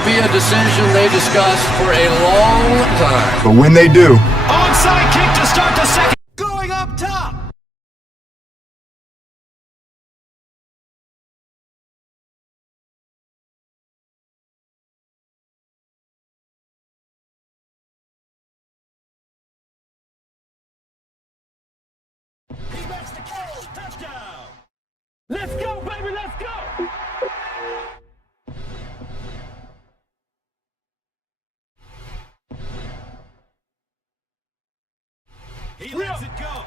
will be a decision they discuss for a long time. But when they do, onside kick to start the second. Going up top. He makes the goal. Touchdown. Let's go, baby. Let's go. He lets it go.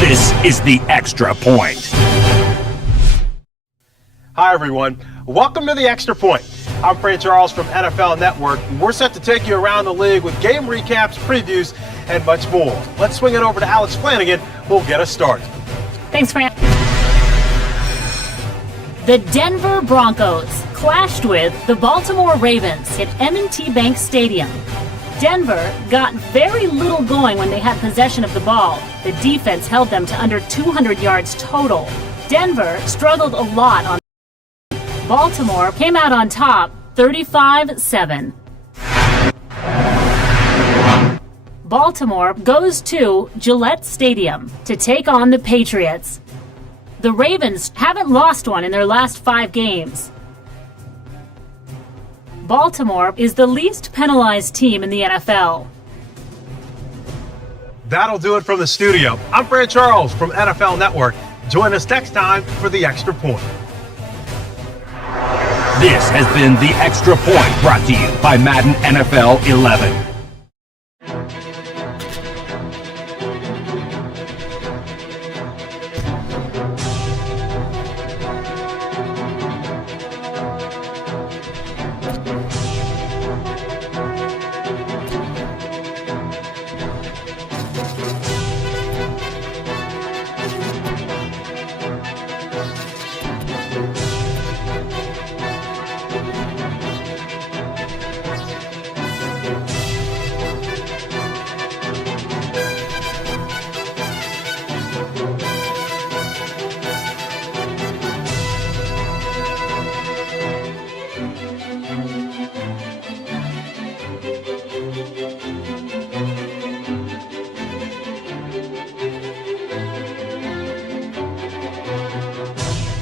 This is the Extra Point. Hi, everyone. Welcome to the Extra Point. I'm Frank Charles from NFL Network, and we're set to take you around the league with game recaps, previews, and much more. Let's swing it over to Alex Flanagan, who'll get us started. Thanks, Frank. The Denver Broncos clashed with the Baltimore Ravens at M&T Bank Stadium. Denver got very little going when they had possession of the ball. The defense held them to under 200 yards total. Denver struggled a lot on. Baltimore came out on top, 35-7. Baltimore goes to Gillette Stadium to take on the Patriots. The Ravens haven't lost one in their last 5 games. Baltimore is the least penalized team in the NFL. That'll do it from the studio. I'm Frank Charles from NFL Network. Join us next time for the Extra Point. This has been the Extra Point, brought to you by Madden NFL 11.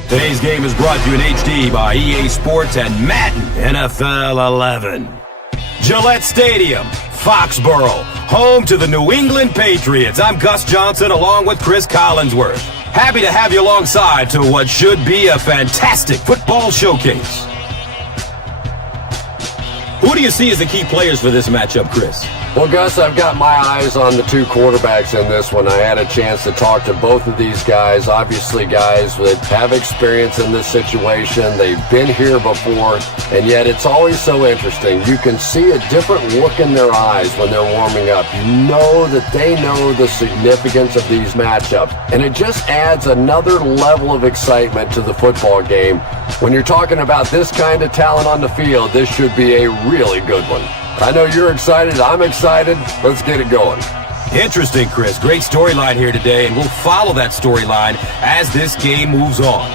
Today's game is brought to you in HD by EA Sports and Madden NFL 11. Gillette Stadium, Foxborough, home to the New England Patriots. I'm Gus Johnson along with Chris Collinsworth. Happy to have you alongside to what should be a fantastic football showcase. Who do you see as the key players for this matchup, Chris? Well, Gus, I've got my eyes on the two quarterbacks in this one. I had a chance to talk to both of these guys, obviously guys that have experience in this situation. They've been here before, and yet it's always so interesting. You can see a different look in their eyes when they're warming up. You know that they know the significance of these matchups, and it just adds another level of excitement to the football game. When you're talking about this kind of talent on the field, this should be a really good one. I know you're excited. I'm excited. Let's get it going. Interesting, Chris. Great storyline here today, and we'll follow that storyline as this game moves on.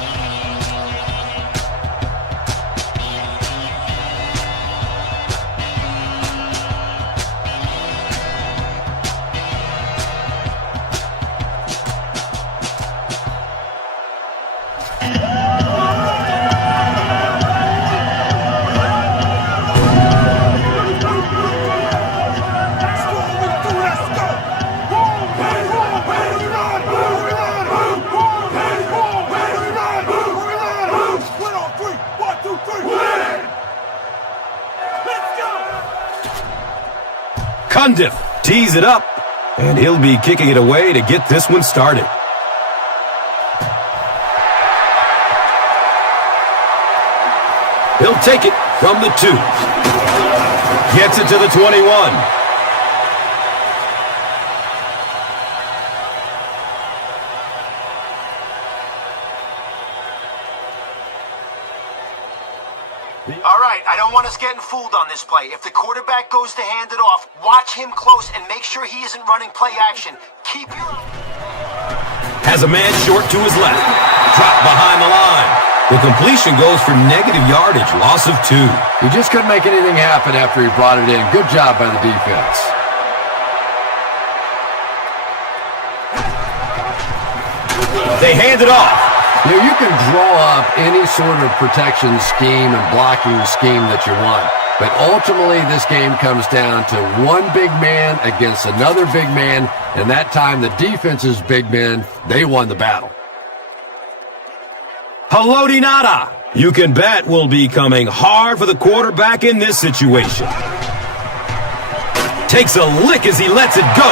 Cundiff tees it up, and he'll be kicking it away to get this one started. He'll take it from the 2. Gets it to the 21. All right, I don't want us getting fooled on this play. If the quarterback goes to hand it off, watch him close and make sure he isn't running play action. Keep your... Has a man short to his left. Dropped behind the line. The completion goes for negative yardage, loss of 2. He just couldn't make anything happen after he brought it in. Good job by the defense. They hand it off. You know, you can draw up any sort of protection scheme and blocking scheme that you want, but ultimately this game comes down to one big man against another big man, and that time the defense's big men, they won the battle. Haloti Nada. You can bet will be coming hard for the quarterback in this situation. Takes a lick as he lets it go.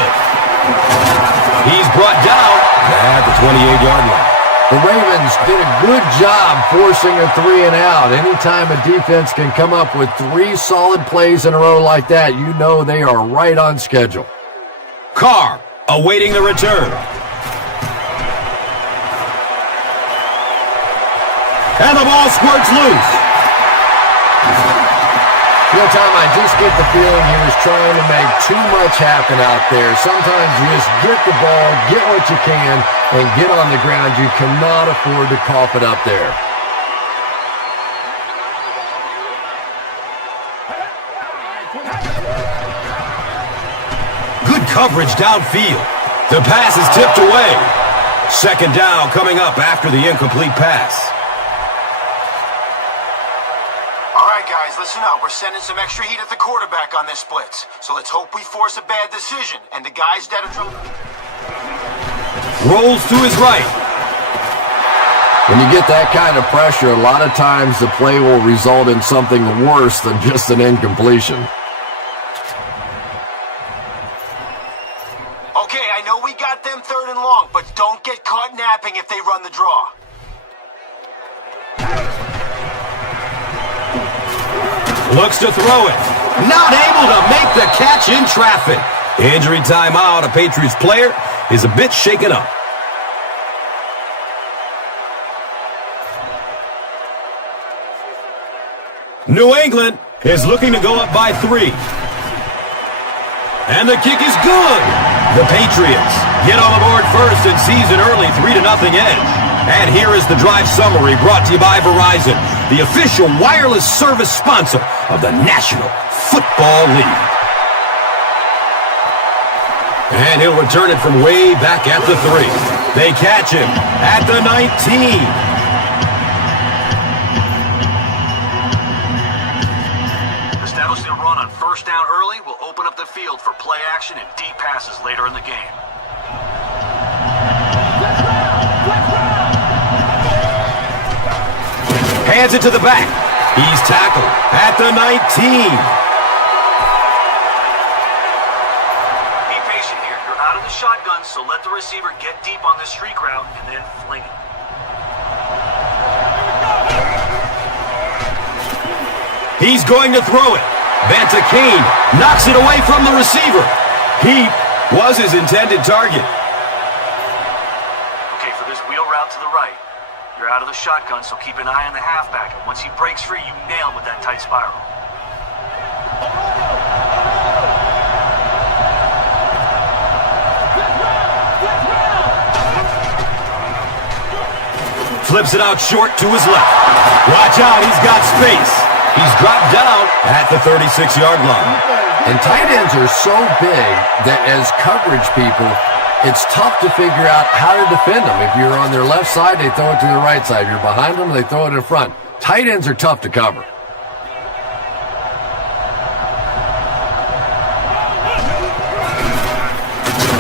He's brought down at the 28-yard line. The Ravens did a good job forcing a 3 and out. Anytime a defense can come up with 3 solid plays in a row like that, you know they are right on schedule. Carr awaiting the return. And the ball squirts loose. You know, Tom, I just get the feeling he was trying to make too much happen out there. Sometimes you just get the ball, get what you can, and get on the ground. You cannot afford to cough it up there. Good coverage downfield. The pass is tipped away. Second down coming up after the incomplete pass. Guys, listen up. We're sending some extra heat at the quarterback on this blitz. So let's hope we force a bad decision. And the guys that are... Rolls to his right. When you get that kind of pressure, a lot of times the play will result in something worse than just an incompletion. Okay, I know we got them 3rd and long, but don't get caught napping if they run the draw. Looks to throw it. Not able to make the catch in traffic. Injury timeout. A Patriots player is a bit shaken up. New England is looking to go up by 3. And the kick is good. The Patriots get on the board first and seize an early 3-0 edge. And here is the drive summary brought to you by Verizon, the official wireless service sponsor of the National Football League. And he'll return it from way back at the 3. They catch him at the 19. Establishing a run on 1st down early will open up the field for play action and deep passes later in the game. hands it to the back. He's tackled at the 19. Be patient here. You're out of the shotgun, so let the receiver get deep on the streak route and then fling it. He's going to throw it. Kane knocks it away from the receiver. He was his intended target. Okay, for this wheel route to the right, you're out of the shotgun, so keep an eye on the halfback. And once he breaks free, you nail him with that tight spiral. Flips it out short to his left. Watch out, he's got space. He's dropped down at the 36-yard line. And tight ends are so big that as coverage people, it's tough to figure out how to defend them. If you're on their left side, they throw it to the right side. If you're behind them, they throw it in front. Tight ends are tough to cover.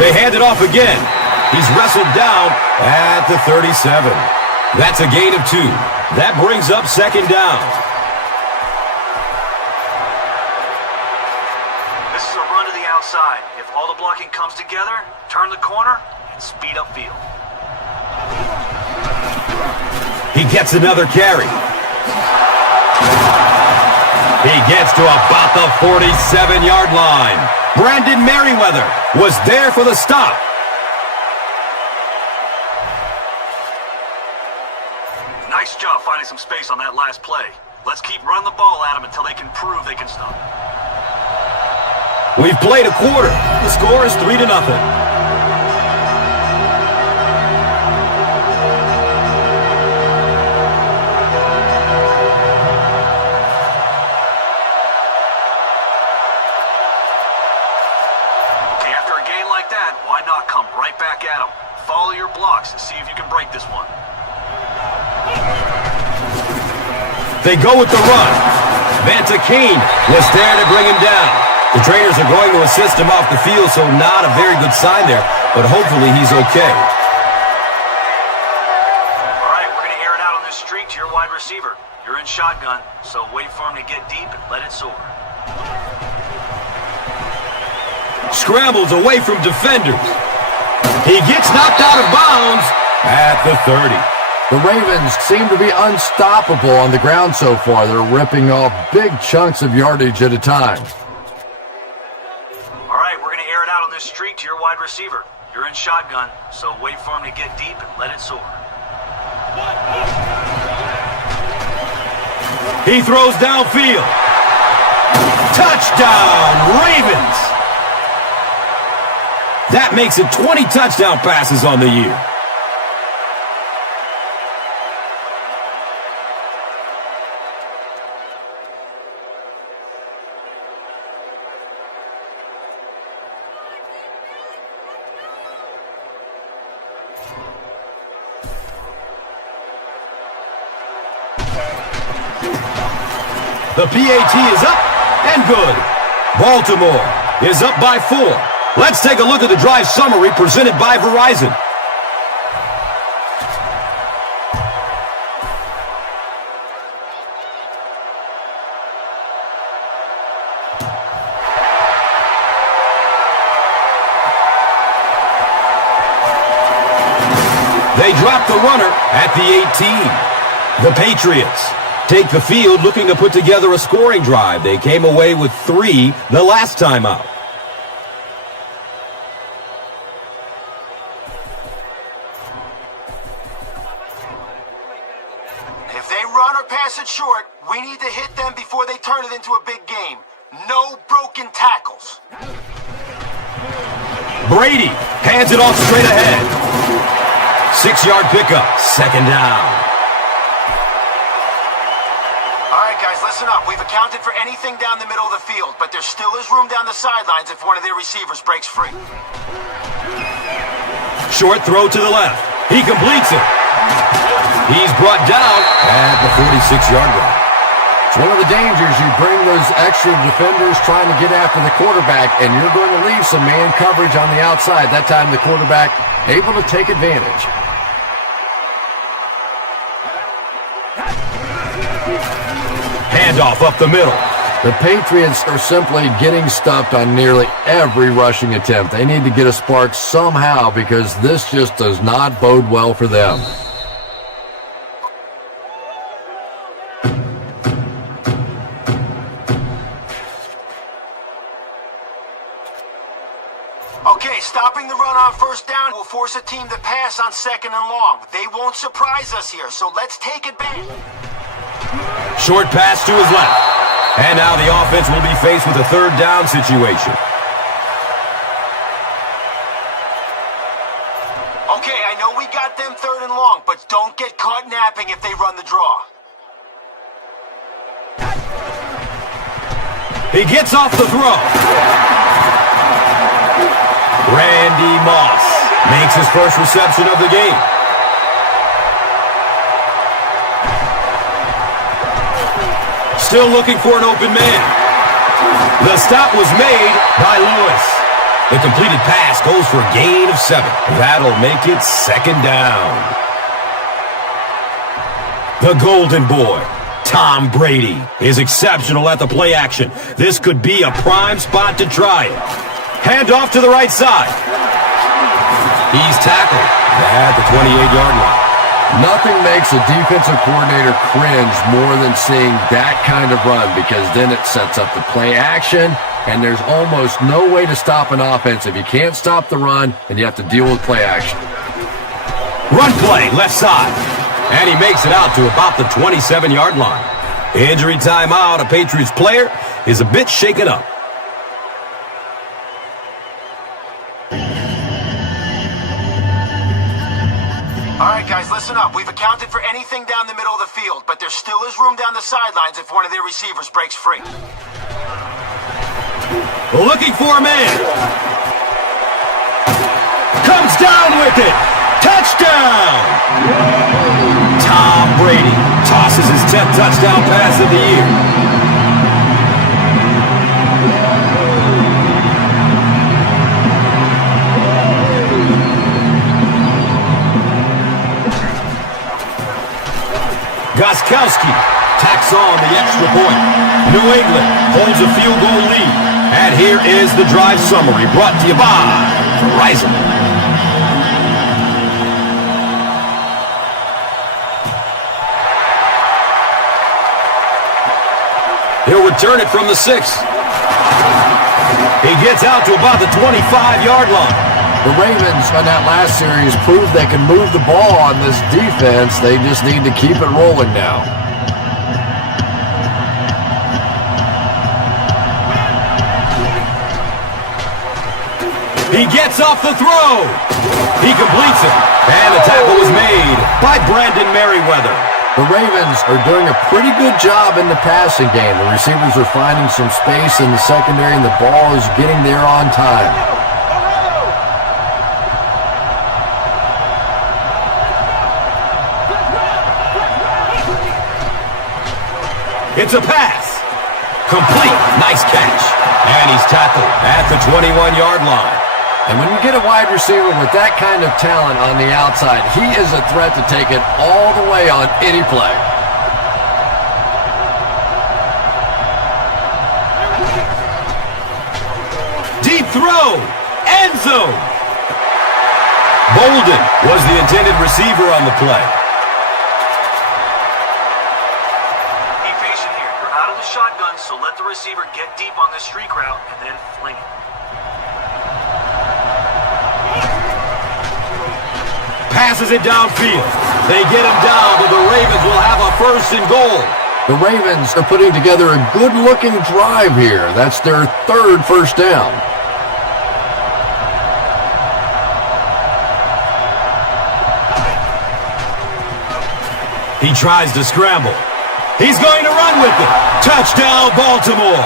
They hand it off again. He's wrestled down at the 37. That's a gain of 2. That brings up second down. This is a run to the outside. If all the blocking comes together, turn the corner and speed up field. He gets another carry. He gets to about the 47-yard line. Brandon Merriweather was there for the stop. Nice job finding some space on that last play. Let's keep running the ball at them until they can prove they can stop. We've played a quarter. The score is 3-0. Okay, after a game like that, why not come right back at them? Follow your blocks and see if you can break this one. They go with the run. Kane was there to bring him down. The trainers are going to assist him off the field, so not a very good sign there, but hopefully he's okay. All right, we're going to air it out on this streak to your wide receiver. You're in shotgun, so wait for him to get deep and let it soar. Scrambles away from defenders. He gets knocked out of bounds at the 30. The Ravens seem to be unstoppable on the ground so far. They're ripping off big chunks of yardage at a time. All right, we're going to air it out on this streak to your wide receiver. You're in shotgun, so wait for him to get deep and let it soar. He throws downfield. Touchdown, Ravens! That makes it 20 touchdown passes on the year. The PAT is up and good. Baltimore is up by 4. Let's take a look at the drive summary presented by Verizon. They drop the runner at the 18. The Patriots take the field looking to put together a scoring drive. They came away with 3 the last time out. If they run or pass it short, we need to hit them before they turn it into a big game. No broken tackles. Brady hands it off straight ahead. 6-yard pickup, second down. All right, guys, listen up. We've accounted for anything down the middle of the field, but there still is room down the sidelines if one of their receivers breaks free. Short throw to the left. He completes it. He's brought down at the 46-yard line. It's one of the dangers. You bring those extra defenders trying to get after the quarterback, and you're going to leave some man coverage on the outside. That time the quarterback able to take advantage. Handoff up the middle. The Patriots are simply getting stopped on nearly every rushing attempt. They need to get a spark somehow because this just does not bode well for them. Okay, stopping the run on first down will force a team to pass on second and long. They won't surprise us here, so let's take advantage. Short pass to his left. And now the offense will be faced with a third down situation. Okay, I know we got them third and long, but don't get caught napping if they run the draw. He gets off the throw. Randy Moss makes his first reception of the game. Still looking for an open man. The stop was made by Lewis. The completed pass goes for a gain of 7. That'll make it second down. The Golden Boy, Tom Brady, is exceptional at the play action. This could be a prime spot to try it. Hand off to the right side. He's tackled at the 28-yard line. Nothing makes a defensive coordinator cringe more than seeing that kind of run because then it sets up the play action, and there's almost no way to stop an offense. If you can't stop the run, then you have to deal with play action. Run play, left side. And he makes it out to about the 27-yard line. Injury timeout. A Patriots player is a bit shaken up. All right, guys, listen up. We've accounted for anything down the middle of the field, but there still is room down the sidelines if one of their receivers breaks free. Looking for a man. Comes down with it. Touchdown! Tom Brady tosses his 10th touchdown pass of the year. Gostkowski tacks on the extra point. New England holds a field goal lead. And here is the drive summary brought to you by Verizon. He'll return it from the 6. He gets out to about the 25-yard line. The Ravens on that last series proved they can move the ball on this defense. They just need to keep it rolling now. He gets off the throw. He completes it. And the tackle was made by Brandon Merriweather. The Ravens are doing a pretty good job in the passing game. The receivers are finding some space in the secondary, and the ball is getting there on time. It's a pass. Complete. Nice catch. And he's tackled at the 21-yard line. And when you get a wide receiver with that kind of talent on the outside, he is a threat to take it all the way on any play. Deep throw. End zone. Bolden was the intended receiver on the play. Shotgun, so let the receiver get deep on the streak route and then fling it. Passes it downfield. They get him down, but the Ravens will have a 1st and goal. The Ravens are putting together a good-looking drive here. That's their 3rd first down. He tries to scramble. He's going to run with it. Touchdown, Baltimore.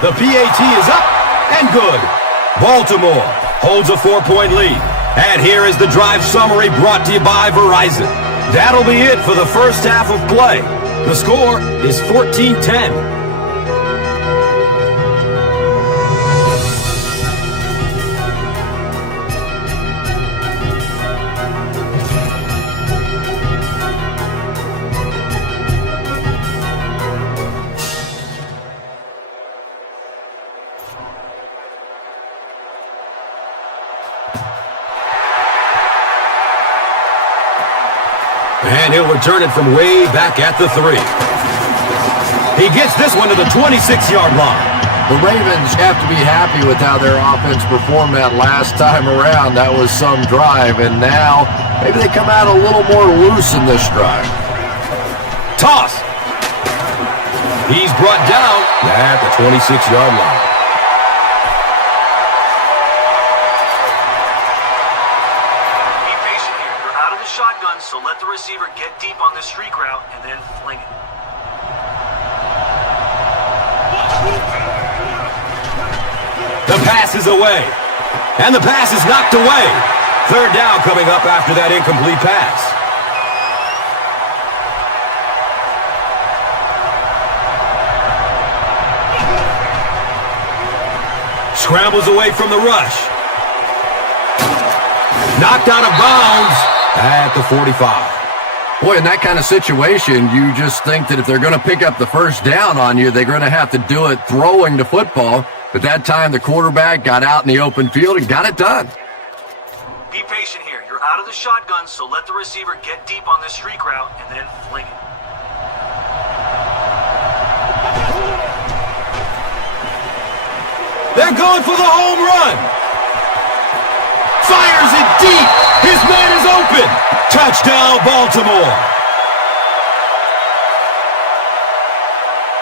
The PAT is up and good. Baltimore holds a 4-point lead. And here is the drive summary brought to you by Verizon. That'll be it for the first half of play. The score is 14-10. And he'll return it from way back at the 3. He gets this one to the 26-yard line. The Ravens have to be happy with how their offense performed that last time around. That was some drive, and now maybe they come out a little more loose in this drive. Toss. He's brought down at the 26-yard line. Shotgun, so let the receiver get deep on this streak route and then fling it. The pass is away. And the pass is knocked away. Third down coming up after that incomplete pass. Scrambles away from the rush. Knocked out of bounds at the 45. Boy, in that kind of situation, you just think that if they're going to pick up the first down on you, they're going to have to do it throwing the football. But that time, the quarterback got out in the open field and got it done. Be patient here. You're out of the shotgun, so let the receiver get deep on this streak route and then fling it. They're going for the home run. Fires it deep. His man is open. Touchdown, Baltimore.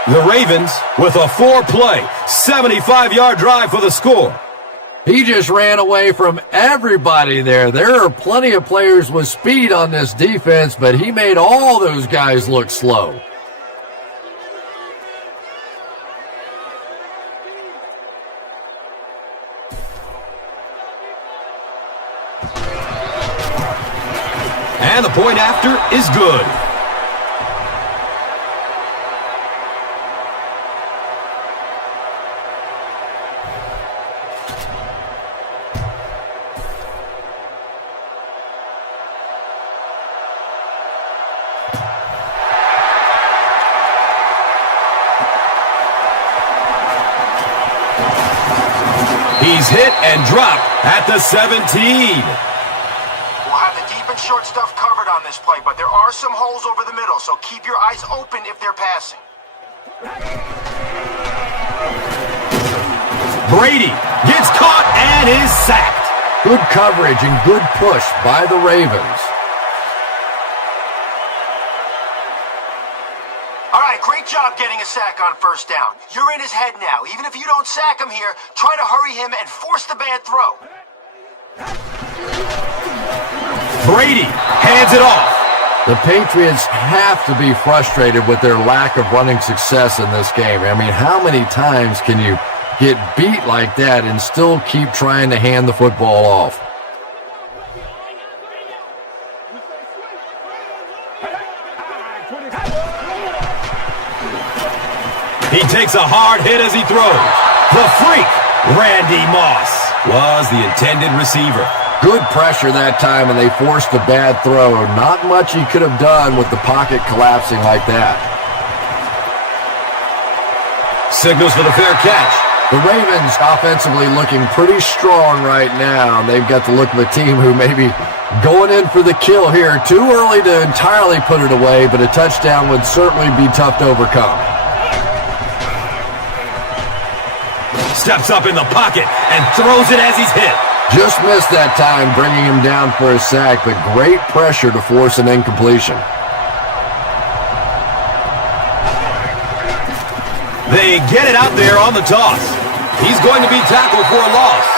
The Ravens with a 4-play, 75-yard drive for the score. He just ran away from everybody there. There are plenty of players with speed on this defense, but he made all those guys look slow. And the point after is good. He's hit and dropped at the 17. Short stuff covered on this play, but there are some holes over the middle, so keep your eyes open if they're passing. Brady gets caught and is sacked. Good coverage and good push by the Ravens. All right, great job getting a sack on first down. You're in his head now. Even if you don't sack him here, try to hurry him and force the bad throw. Brady hands it off. The Patriots have to be frustrated with their lack of running success in this game. I mean, how many times can you get beat like that and still keep trying to hand the football off? He takes a hard hit as he throws. The freak, Randy Moss, was the intended receiver. Good pressure that time, and they forced a bad throw. Not much he could have done with the pocket collapsing like that. Signals for the fair catch. The Ravens offensively looking pretty strong right now. They've got the look of a team who may be going in for the kill here. Too early to entirely put it away, but a touchdown would certainly be tough to overcome. Steps up in the pocket and throws it as he's hit. Just missed that time, bringing him down for a sack, but great pressure to force an incompletion. They get it out there on the toss. He's going to be tackled for a loss.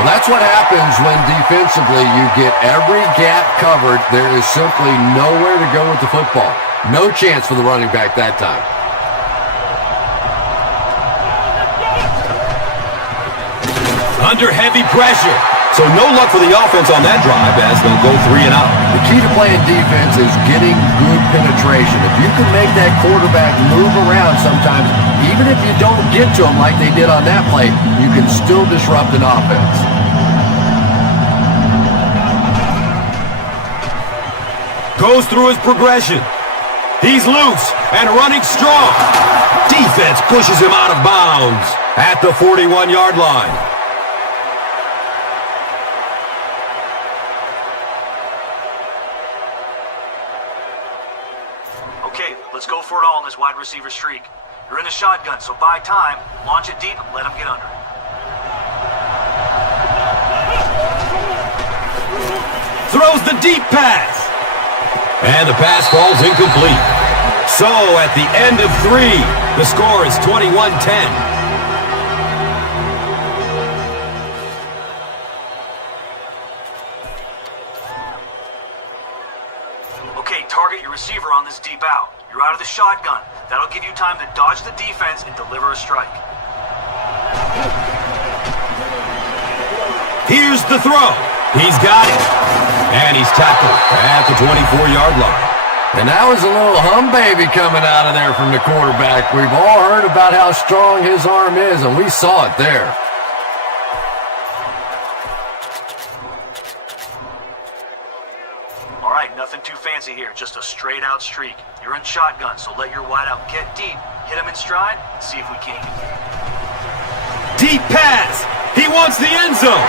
Well, that's what happens when defensively you get every gap covered. There is simply nowhere to go with the football. No chance for the running back that time. under heavy pressure. So no luck for the offense on that drive as they'll go 3 and out. The key to playing defense is getting good penetration. If you can make that quarterback move around sometimes, even if you don't get to him like they did on that play, you can still disrupt an offense. Goes through his progression. He's loose and running strong. Defense pushes him out of bounds at the 41-yard line. Okay, let's go for it all in this wide receiver streak. You're in the shotgun, so buy time, launch it deep, let him get under it. Throws the deep pass. And the pass falls incomplete. So at the end of 3, the score is 21-10. Okay, target your receiver on this deep out. You're out of the shotgun. That'll give you time to dodge the defense and deliver a strike. Here's the throw. He's got it. And he's tackled at the 24-yard line. And that was a little hum baby coming out of there from the quarterback. We've all heard about how strong his arm is, and we saw it there. All right, nothing too fancy here, just a straight-out streak. You're in shotgun, so let your wideout get deep, hit him in stride, and see if we can't. Deep pass. He wants the end zone.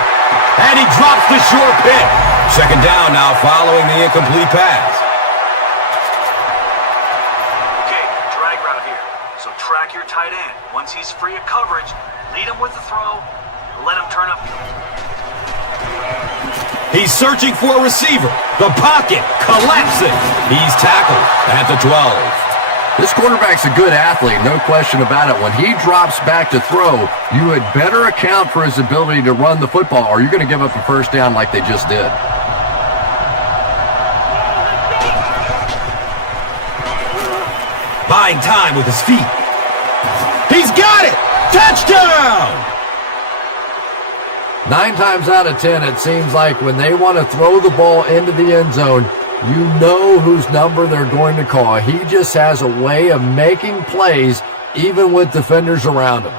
And he drops the short pick. Second down now following the incomplete pass. Okay, drag route here. So track your tight end. Once he's free of coverage, lead him with the throw, let him turn up. He's searching for a receiver. The pocket collapsing. He's tackled at the 12. This quarterback's a good athlete, no question about it. When he drops back to throw, you had better account for his ability to run the football, or you're going to give up a first down like they just did. Buying time with his feet. He's got it! Touchdown! 9 times out of 10, it seems like when they want to throw the ball into the end zone, you know whose number they're going to call. He just has a way of making plays even with defenders around him.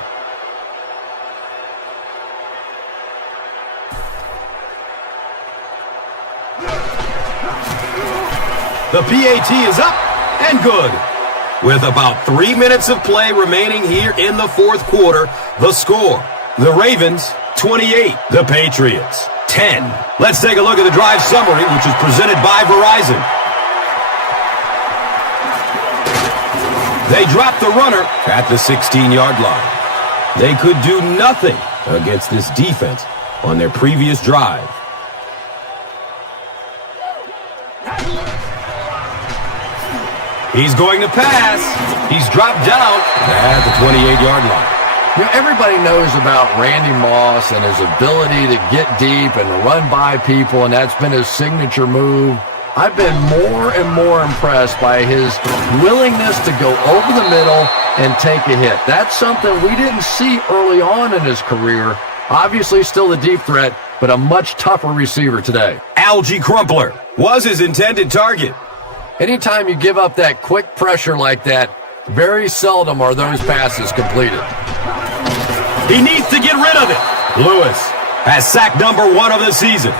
The PAT is up and good. With about 3 minutes of play remaining here in the fourth quarter, the score, the Ravens 28, the Patriots 10. Let's take a look at the drive summary, which is presented by Verizon. They dropped the runner at the 16-yard line. They could do nothing against this defense on their previous drive. He's going to pass. He's dropped down at the 28-yard line. You know, everybody knows about Randy Moss and his ability to get deep and to run by people, and that's been his signature move. I've been more and more impressed by his willingness to go over the middle and take a hit. That's something we didn't see early on in his career. Obviously still a deep threat, but a much tougher receiver today. Algie Crumpler was his intended target. Anytime you give up that quick pressure like that, very seldom are those passes completed. He needs to get rid of it. Lewis has sack number 1 of the season.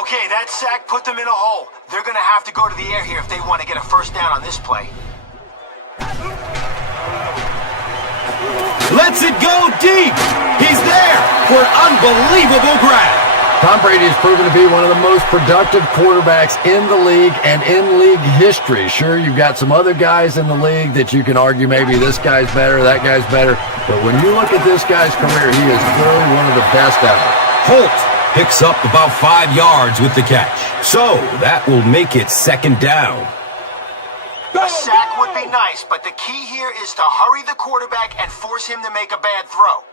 Okay, that sack put them in a hole. They're going to have to go to the air here if they want to get a first down on this play. Lets it go deep. He's there for an unbelievable grab. Tom Brady has proven to be one of the most productive quarterbacks in the league and in league history. Sure, you've got some other guys in the league that you can argue maybe this guy's better, that guy's better. But when you look at this guy's career, he is clearly one of the best out there. Holt picks up about 5 yards with the catch. So that will make it second down. A sack would be nice, but the key here is to hurry the quarterback and force him to make a bad throw.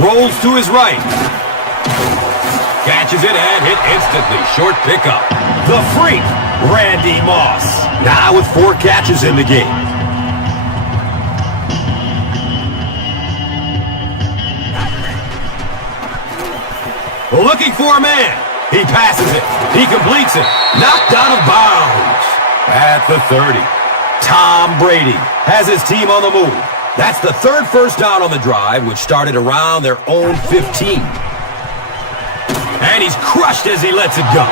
Rolls to his right. Catches it and hit instantly. Short pickup. The freak, Randy Moss. Now with 4 catches in the game. Looking for a man. He passes it. He completes it. Knocked out of bounds. At the 30. Tom Brady has his team on the move. That's the 3rd first down on the drive, which started around their own 15. And he's crushed as he lets it go.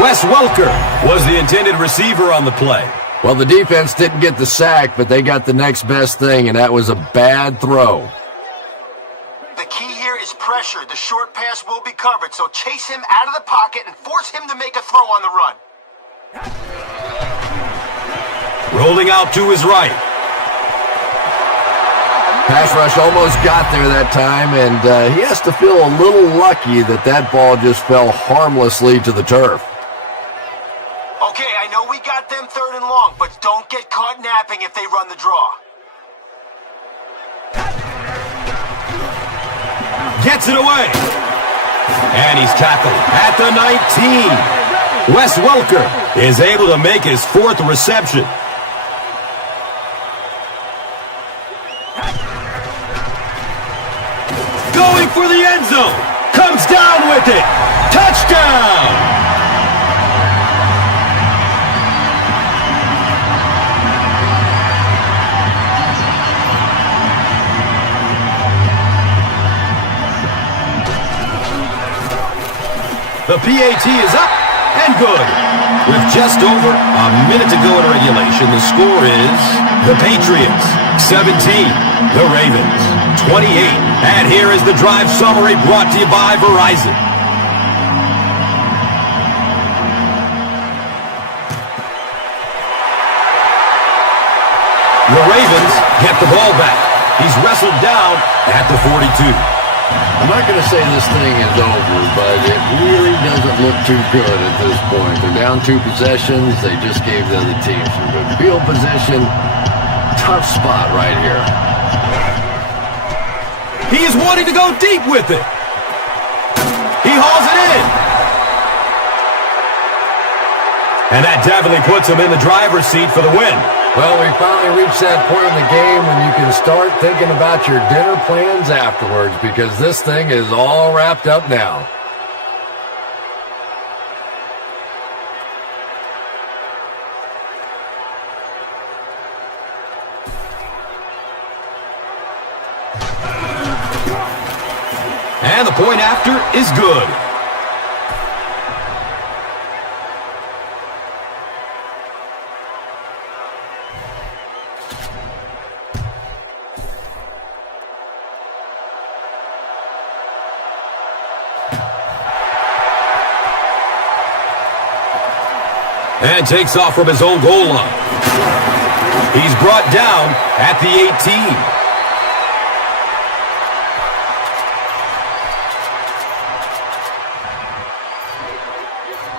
Wes Welker was the intended receiver on the play. Well, the defense didn't get the sack, but they got the next best thing, and that was a bad throw. The key here is pressure. The short pass will be covered, so chase him out of the pocket and force him to make a throw on the run. Rolling out to his right. Pass rush almost got there that time, and he has to feel a little lucky that that ball just fell harmlessly to the turf. Okay, I know we got them 3rd and long, but don't get caught napping if they run the draw. Gets it away. And he's tackled at the 19. Wes Welker is able to make his 4th reception. Going for the end zone. Comes down with it. Touchdown! The PAT is up and good. With just over a minute to go in regulation, the score is the Patriots 17, the Ravens 28. And here is the drive summary brought to you by Verizon. The Ravens get the ball back. He's wrestled down at the 42. I'm not going to say this thing is over, but it really doesn't look too good at this point. They're down 2 possessions. They just gave the other team some good field position. Tough spot right here. He is wanting to go deep with it. He hauls it in. And that definitely puts him in the driver's seat for the win. Well, we finally reached that point in the game when you can start thinking about your dinner plans afterwards, because this thing is all wrapped up now. And the point after is good. And takes off from his own goal line. He's brought down at the 18.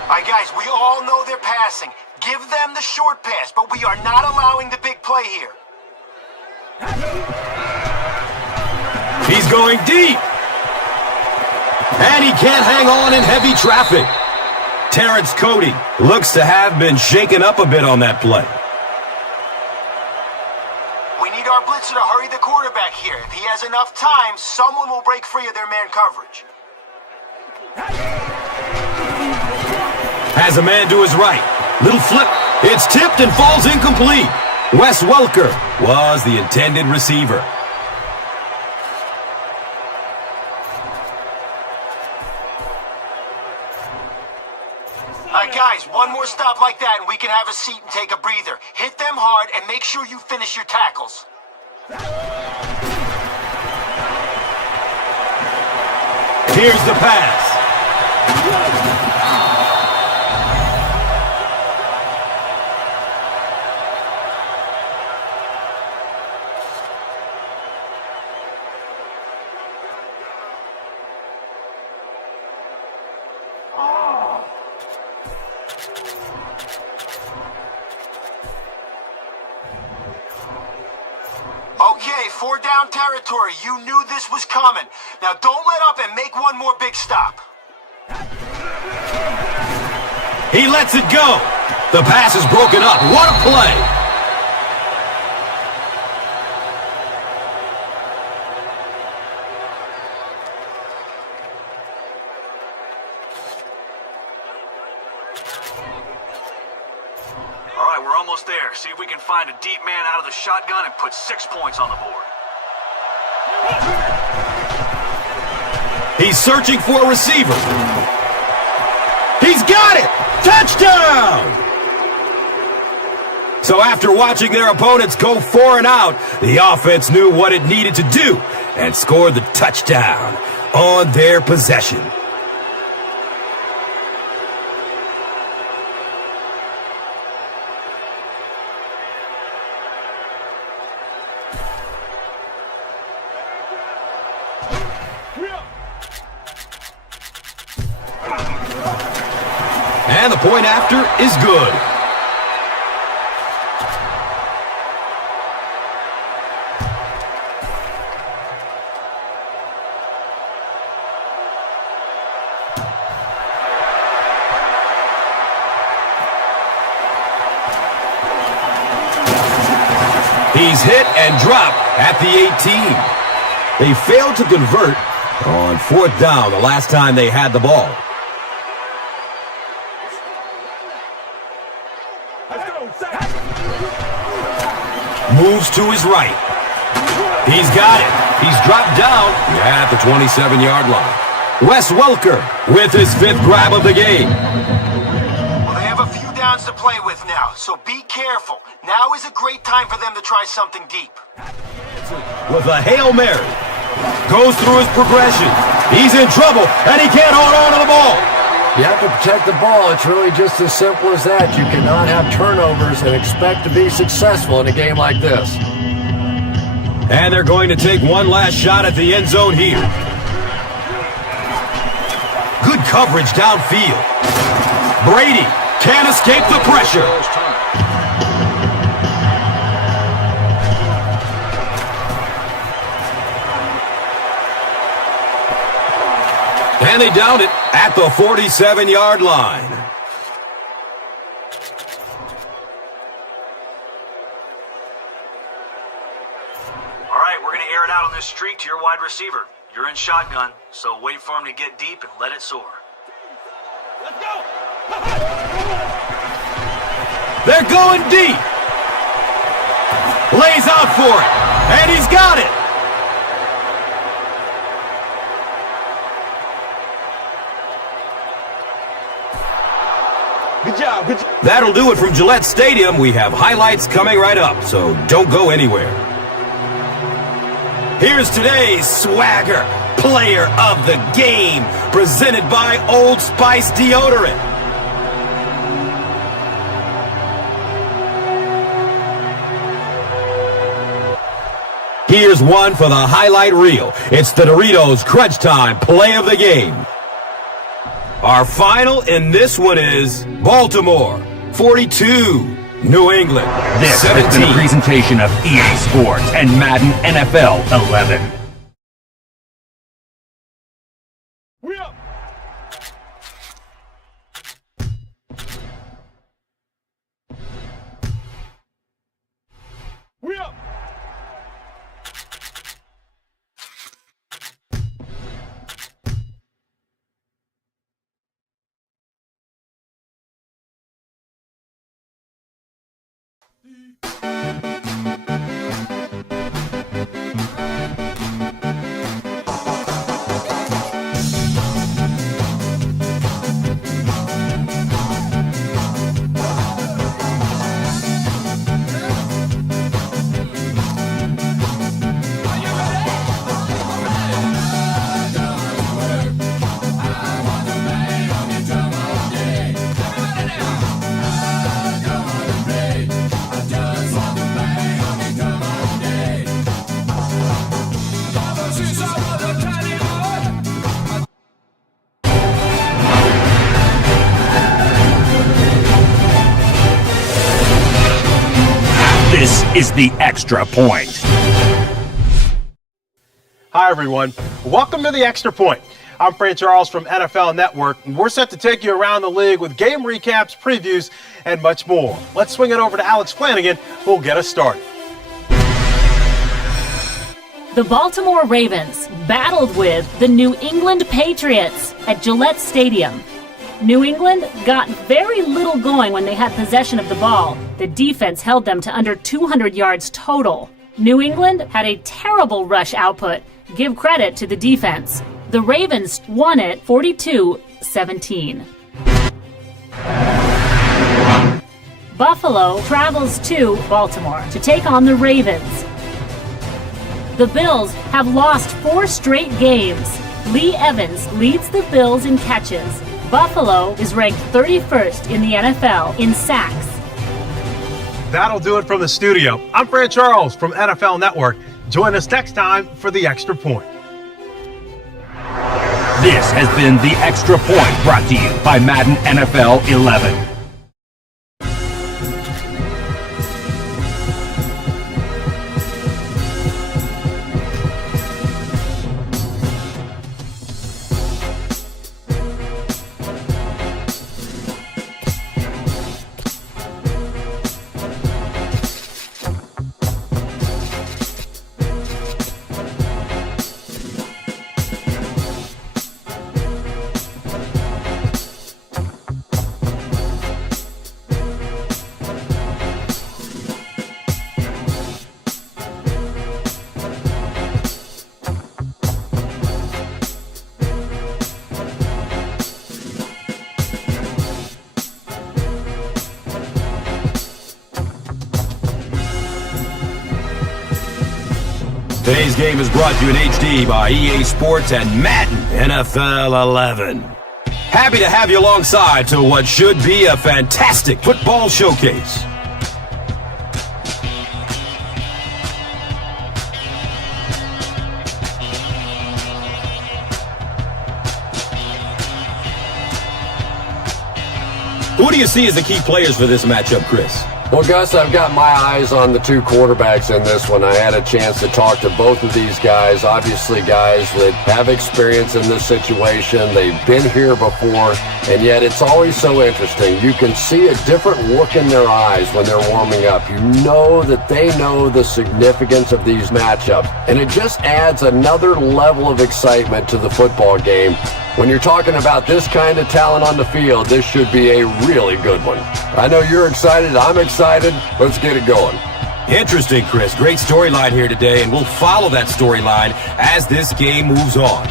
All right, guys, we all know they're passing. Give them the short pass, but we are not allowing the big play here. He's going deep. And he can't hang on in heavy traffic. Terrence Cody looks to have been shaken up a bit on that play. We need our blitzer to hurry the quarterback here. If he has enough time, someone will break free of their man coverage. Has a man to his right. Little flip. It's tipped and falls incomplete. Wes Welker was the intended receiver. Guys, one more stop like that and we can have a seat and take a breather. Hit them hard and make sure you finish your tackles. Here's the pass. Okay, 4 down territory. You knew this was coming. Now don't let up and make one more big stop. He lets it go. The pass is broken up. What a play. All right, we're almost there. See if we can find a deep man out of the shotgun and put 6 points on the board. He's searching for a receiver. He's got it! Touchdown! So after watching their opponents go 4 and out, the offense knew what it needed to do and scored the touchdown on their possession. And the point after is good. He's hit and dropped at the 18. They failed to convert on 4th down the last time they had the ball. Moves to his right. He's got it. He's dropped down at the 27-yard line. Wes Welker with his 5th grab of the game. Well, they have a few downs to play with now, so be careful. Now is a great time for them to try something deep. With a Hail Mary. Goes through his progression. He's in trouble, and he can't hold on to the ball. You have to protect the ball. It's really just as simple as that. You cannot have turnovers and expect to be successful in a game like this. And they're going to take one last shot at the end zone here. Good coverage downfield. Brady can't escape the pressure. And they downed it at the 47-yard line. All right, we're going to air it out on this streak to your wide receiver. You're in shotgun, so wait for him to get deep and let it soar. Let's go! They're going deep. Lays out for it, and he's got it. Good job. Good job. That'll do it from Gillette Stadium. We have highlights coming right up, so don't go anywhere. Here's today's Swagger Player of the Game, presented by Old Spice Deodorant. Here's one for the highlight reel. It's the Doritos Crunch Time Play of the Game. Our final in this one is Baltimore 42, New England This 17. has been a presentation of EA Sports and Madden NFL 11. We up. We up. This is the Extra Point. Hi, everyone. Welcome to the Extra Point. I'm Frank Charles from NFL Network, and we're set to take you around the league with game recaps, previews, and much more. Let's swing it over to Alex Flanagan, who'll get us started. The Baltimore Ravens battled with the New England Patriots at Gillette Stadium. New England got very little going when they had possession of the ball. The defense held them to under 200 yards total. New England had a terrible rush output. Give credit to the defense. The Ravens won it 42-17. Buffalo travels to Baltimore to take on the Ravens. The Bills have lost 4 straight games. Lee Evans leads the Bills in catches. Buffalo is ranked 31st in the NFL in sacks. That'll do it from the studio. I'm Frank Charles from NFL Network. Join us next time for the Extra Point. This has been the Extra Point, brought to you by Madden NFL 11. Today's game is brought to you in HD by EA Sports and Madden NFL 11. Happy to have you alongside to what should be a fantastic football showcase. Who do you see as the key players for this matchup, Chris? Well, Gus, I've got my eyes on the 2 quarterbacks in this one. I had a chance to talk to both of these guys, obviously guys that have experience in this situation. They've been here before, and yet it's always so interesting. You can see a different look in their eyes when they're warming up. You know that they know the significance of these matchups, and it just adds another level of excitement to the football game. When you're talking about this kind of talent on the field, this should be a really good one. I know you're excited. I'm excited. Let's get it going. Interesting, Chris. Great storyline here today, and we'll follow that storyline as this game moves on.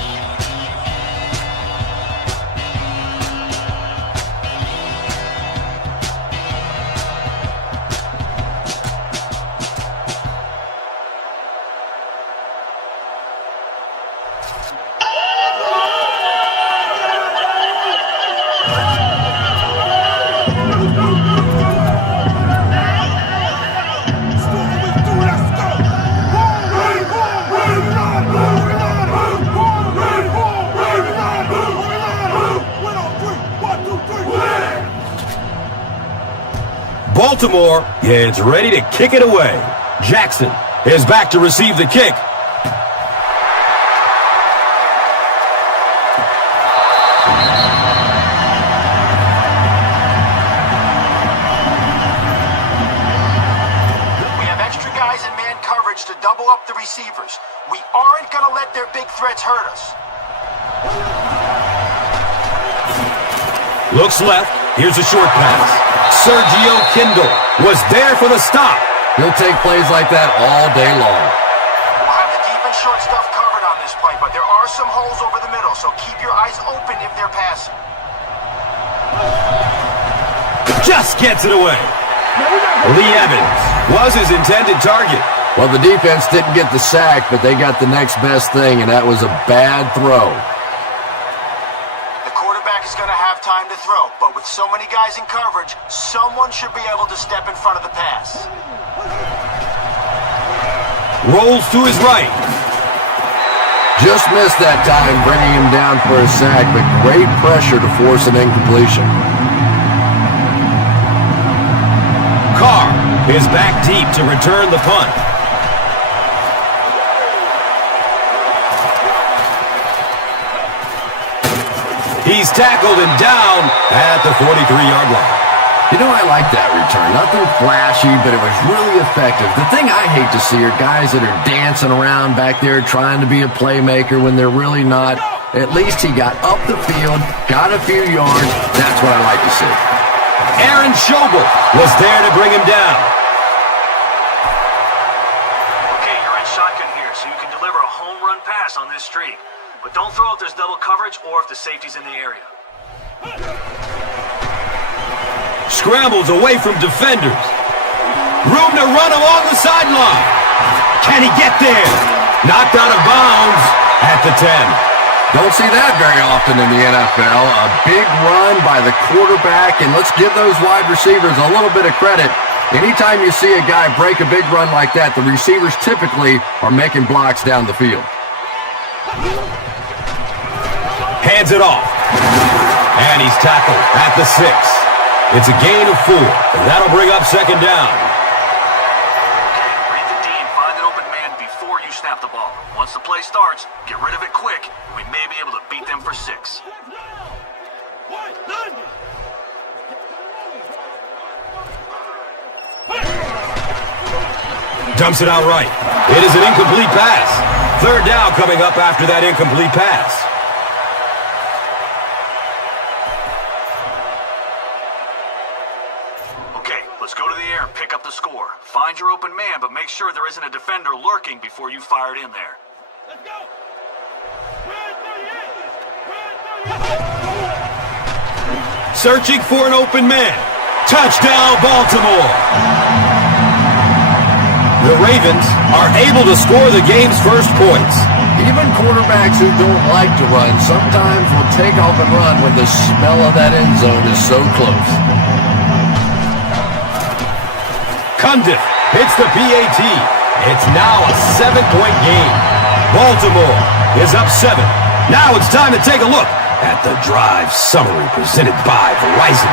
Baltimore is ready to kick it away. Jackson is back to receive the kick. We have extra guys in man coverage to double up the receivers. We aren't going to let their big threats hurt us. Looks left. Here's a short pass. Sergio Kindle was there for the stop. He'll take plays like that all day long. We'll have the deep and short stuff covered on this play, but there are some holes over the middle, so keep your eyes open if they're passing. Just gets it away. Lee Evans was his intended target. Well, the defense didn't get the sack, but they got the next best thing, and that was a bad throw. The quarterback is going to have time to throw, but with so many guys in coverage, someone should be able to step in front of the pass. Rolls to his right. Just missed that time, bringing him down for a sack, but great pressure to force an incompletion. Carr is back deep to return the punt. He's tackled and down at the 43-yard line. You know, I like that return. Nothing flashy, but it was really effective. The thing I hate to see are guys that are dancing around back there trying to be a playmaker when they're really not. At least he got up the field, got a few yards. That's what I like to see. Aaron Schobel was there to bring him down. Okay, you're in shotgun here, so you can deliver a home run pass on this streak. But don't throw if there's double coverage or if the safety's in the area. Scrambles away from defenders. Room to run along the sideline. Can he get there? Knocked out of bounds at the 10. Don't see that very often in the NFL. A big run by the quarterback, and let's give those wide receivers a little bit of credit. Anytime you see a guy break a big run like that, the receivers typically are making blocks down the field. Hands it off. And he's tackled at the 6. It's a gain of 4, and that'll bring up second down. Read the D and find an open man before you snap the ball. Once the play starts, get rid of it quick, and we may be able to beat them for 6. Dumps it out right. It is an incomplete pass. Third down coming up after that incomplete pass. Let's go to the air and pick up the score. Find your open man, but make sure there isn't a defender lurking before you fire it in there. Let's go! Searching for an open man. Touchdown, Baltimore! The Ravens are able to score the game's first points. Even quarterbacks who don't like to run sometimes will take off and run when the smell of that end zone is so close. Cundiff hits the PAT. It's now a 7-point game. Baltimore is up 7. Now it's time to take a look at the drive summary presented by Verizon.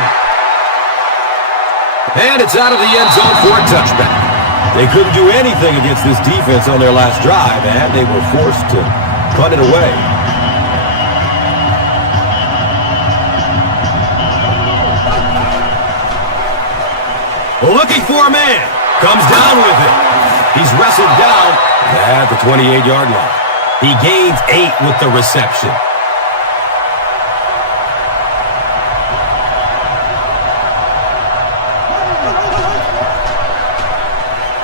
And it's out of the end zone for a touchback. They couldn't do anything against this defense on their last drive, and they were forced to punt it away. Looking for a man. Comes down with it. He's wrestled down at the 28-yard line. He gains 8 with the reception.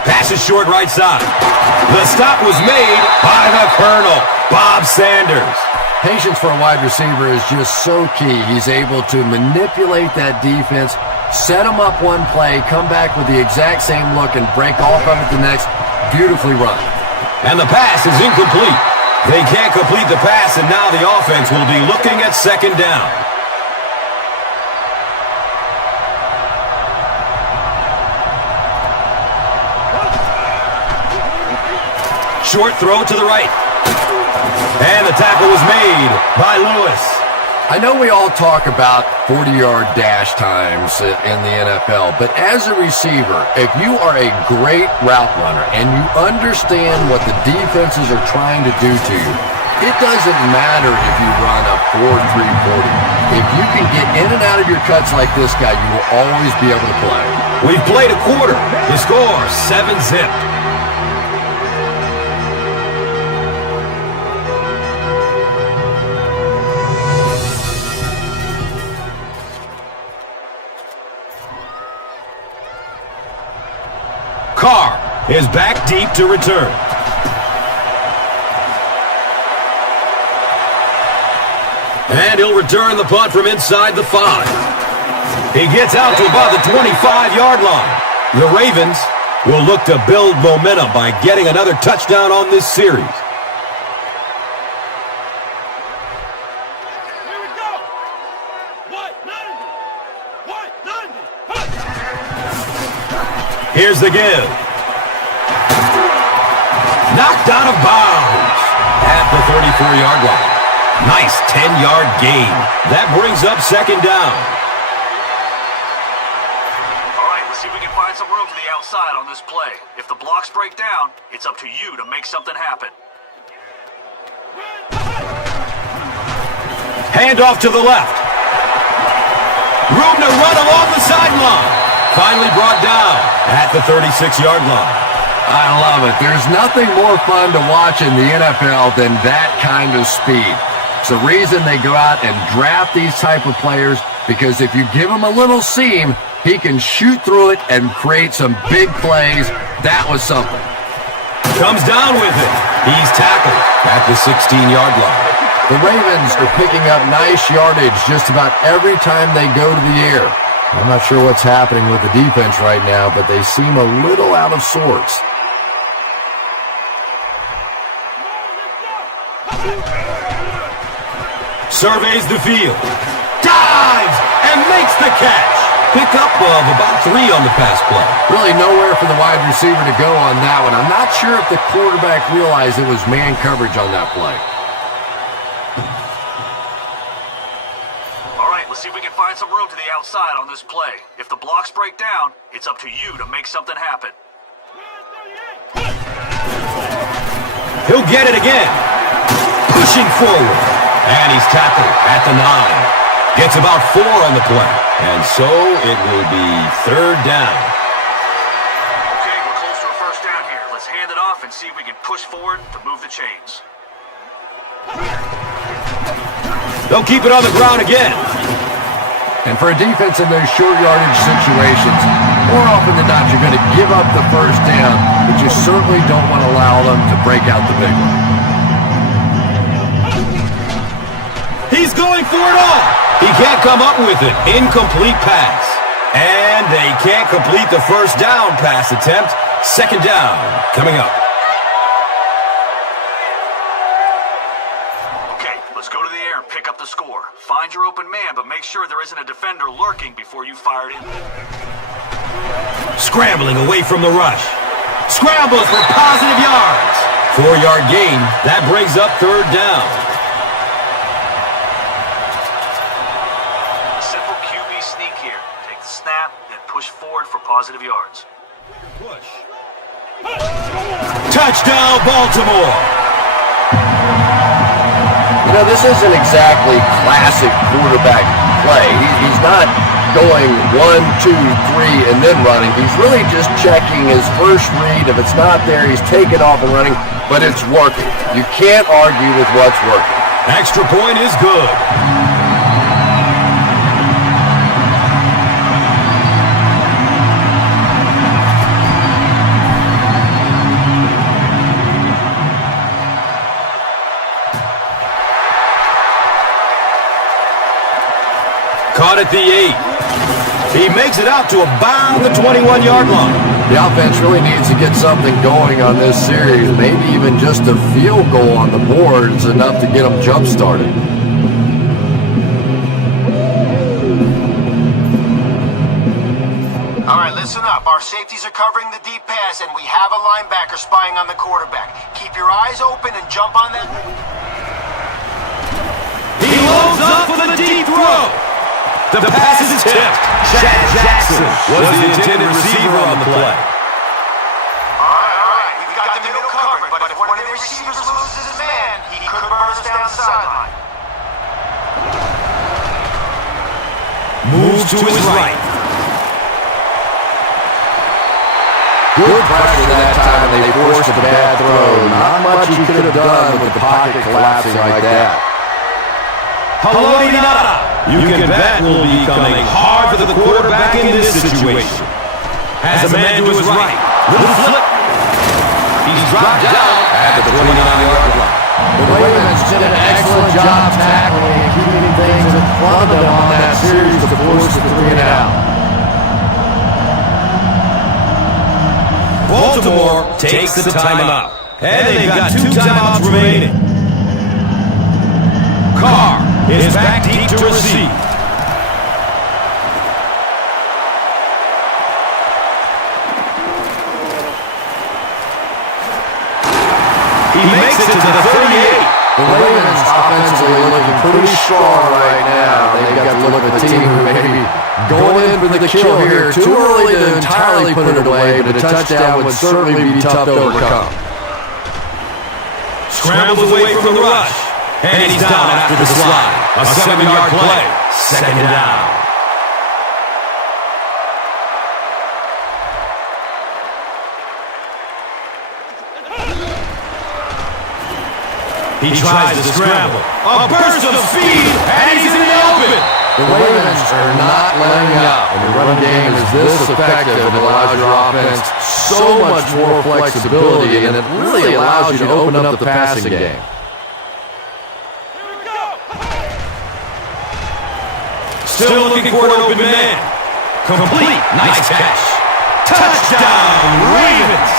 Pass is short right side. The stop was made by the Colonel, Bob Sanders. Patience for a wide receiver is just so key. He's able to manipulate that defense, set him up one play, come back with the exact same look, and break off of it the next. Beautifully run. And the pass is incomplete. They can't complete the pass, and now the offense will be looking at second down. Short throw to the right. And the tackle was made by Lewis. I know we all talk about 40-yard dash times in the NFL, but as a receiver, if you are a great route runner and you understand what the defenses are trying to do to you, it doesn't matter if you run a 4.340. If you can get in and out of your cuts like this guy, you will always be able to play. We've played a quarter. The score, 7-zip. Carr is back deep to return. And he'll return the punt from inside the 5. He gets out to about the 25-yard line. The Ravens will look to build momentum by getting another touchdown on this series. Here's the give. Knocked out of bounds at the 34-yard line. Nice 10-yard gain. That brings up second down. All right, let's see if we can find some room to the outside on this play. If the blocks break down, it's up to you to make something happen. Handoff to the left. Room to run along the sideline. Finally brought down at the 36-yard line. I love it. There's nothing more fun to watch in the NFL than that kind of speed. It's the reason they go out and draft these type of players, because if you give him a little seam, he can shoot through it and create some big plays. That was something. Comes down with it. He's tackled at the 16-yard line. The Ravens are picking up nice yardage just about every time they go to the air. I'm not sure what's happening with the defense right now, but they seem a little out of sorts. Surveys the field. Dives and makes the catch. Pickup of about 3 on the pass play. Really nowhere for the wide receiver to go on that one. I'm not sure if the quarterback realized it was man coverage on that play. All right, let's see if we can find some room to the outside on this play. If the blocks break down, it's up to you to make something happen. He'll get it again. Pushing forward. And he's tackled at the 9. Gets about 4 on the play. And so it will be 3rd down. Okay, we're close to a first down here. Let's hand it off and see if we can push forward to move the chains. They'll keep it on the ground again. And for a defense in those short yardage situations, more often than not, you're going to give up the first down, but you certainly don't want to allow them to break out the big one. He's going for it all. He can't come up with it. Incomplete pass. And they can't complete the first down pass attempt. 2nd down coming up. Okay, let's go to the air and pick up the score. Find your open man, but make sure there isn't a defender lurking before you fire it in. Scrambling away from the rush. Scrambles for positive yards. 4-yard gain. That brings up 3rd down. Simple QB sneak here. Take the snap, then push forward for positive yards. Push. Touchdown, Baltimore. You know, this isn't exactly classic quarterback play. He's not going 1, 2, 3, and then running. He's really just checking his first read. If it's not there, he's taking off and running, but it's working. You can't argue with what's working. Extra point is good. Caught at the 8. He makes it out to about the 21-yard line. The offense really needs to get something going on this series. Maybe even just a field goal on the board is enough to get them jump-started. All right, listen up. Our safeties are covering the deep pass, and we have a linebacker spying on the quarterback. Keep your eyes open and jump on them. He loads up for the deep throw. The pass is tipped. Chad Jackson was the intended receiver on the play. All right. We've got the middle covered, but if one of the receivers loses his man, he could burn us down the sideline. Moves to his right. Good pressure that time, and they forced a bad throw. Not much he could have done with the pocket collapsing like that. Haloti Ngata, you can bet, will be coming hard for the quarterback in this situation. Has a man to his right. Little flip. He's dropped down at the 29-yard line. The Ravens did an excellent job tackling and keeping things in front of them on that series to force the 3 and out. Baltimore takes the timeout. And they've got 2 timeouts remaining. Carr is back deep to receive. He makes it to the 38. The Ravens offensively looking pretty strong right now. They've got to look at the team who may be going in for the kill here. Too early to entirely put it away, but a touchdown would certainly be tough to overcome. Scrambles away from the rush. And he's down after the slide. A 7-yard play. Second down. He tries to scramble. A burst of speed, and he's in the open. The Ravens are not letting up. And the running game is this effective. It allows your offense so much more flexibility, and it really allows you to open up the passing game. Still looking for an open man. Complete. Nice catch. Touchdown, Ravens.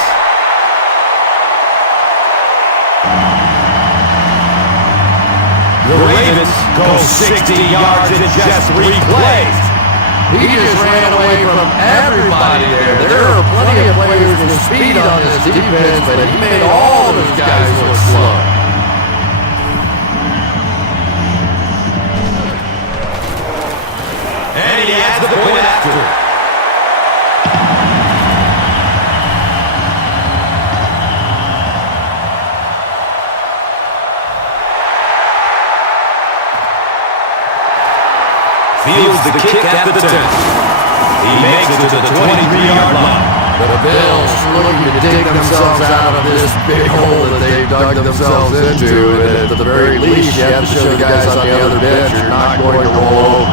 The Ravens go 60 yards in just 3 plays. He just ran away from everybody there. There are plenty of players with speed on this defense, but he made all those guys look slow. And he adds the point after. Fields the kick at the 10. He makes it to the 23-yard line. The Bills looking to dig themselves out of this big hole that they've dug themselves into, and at the very least, you have to show the guys on the other bench you're not going to roll over.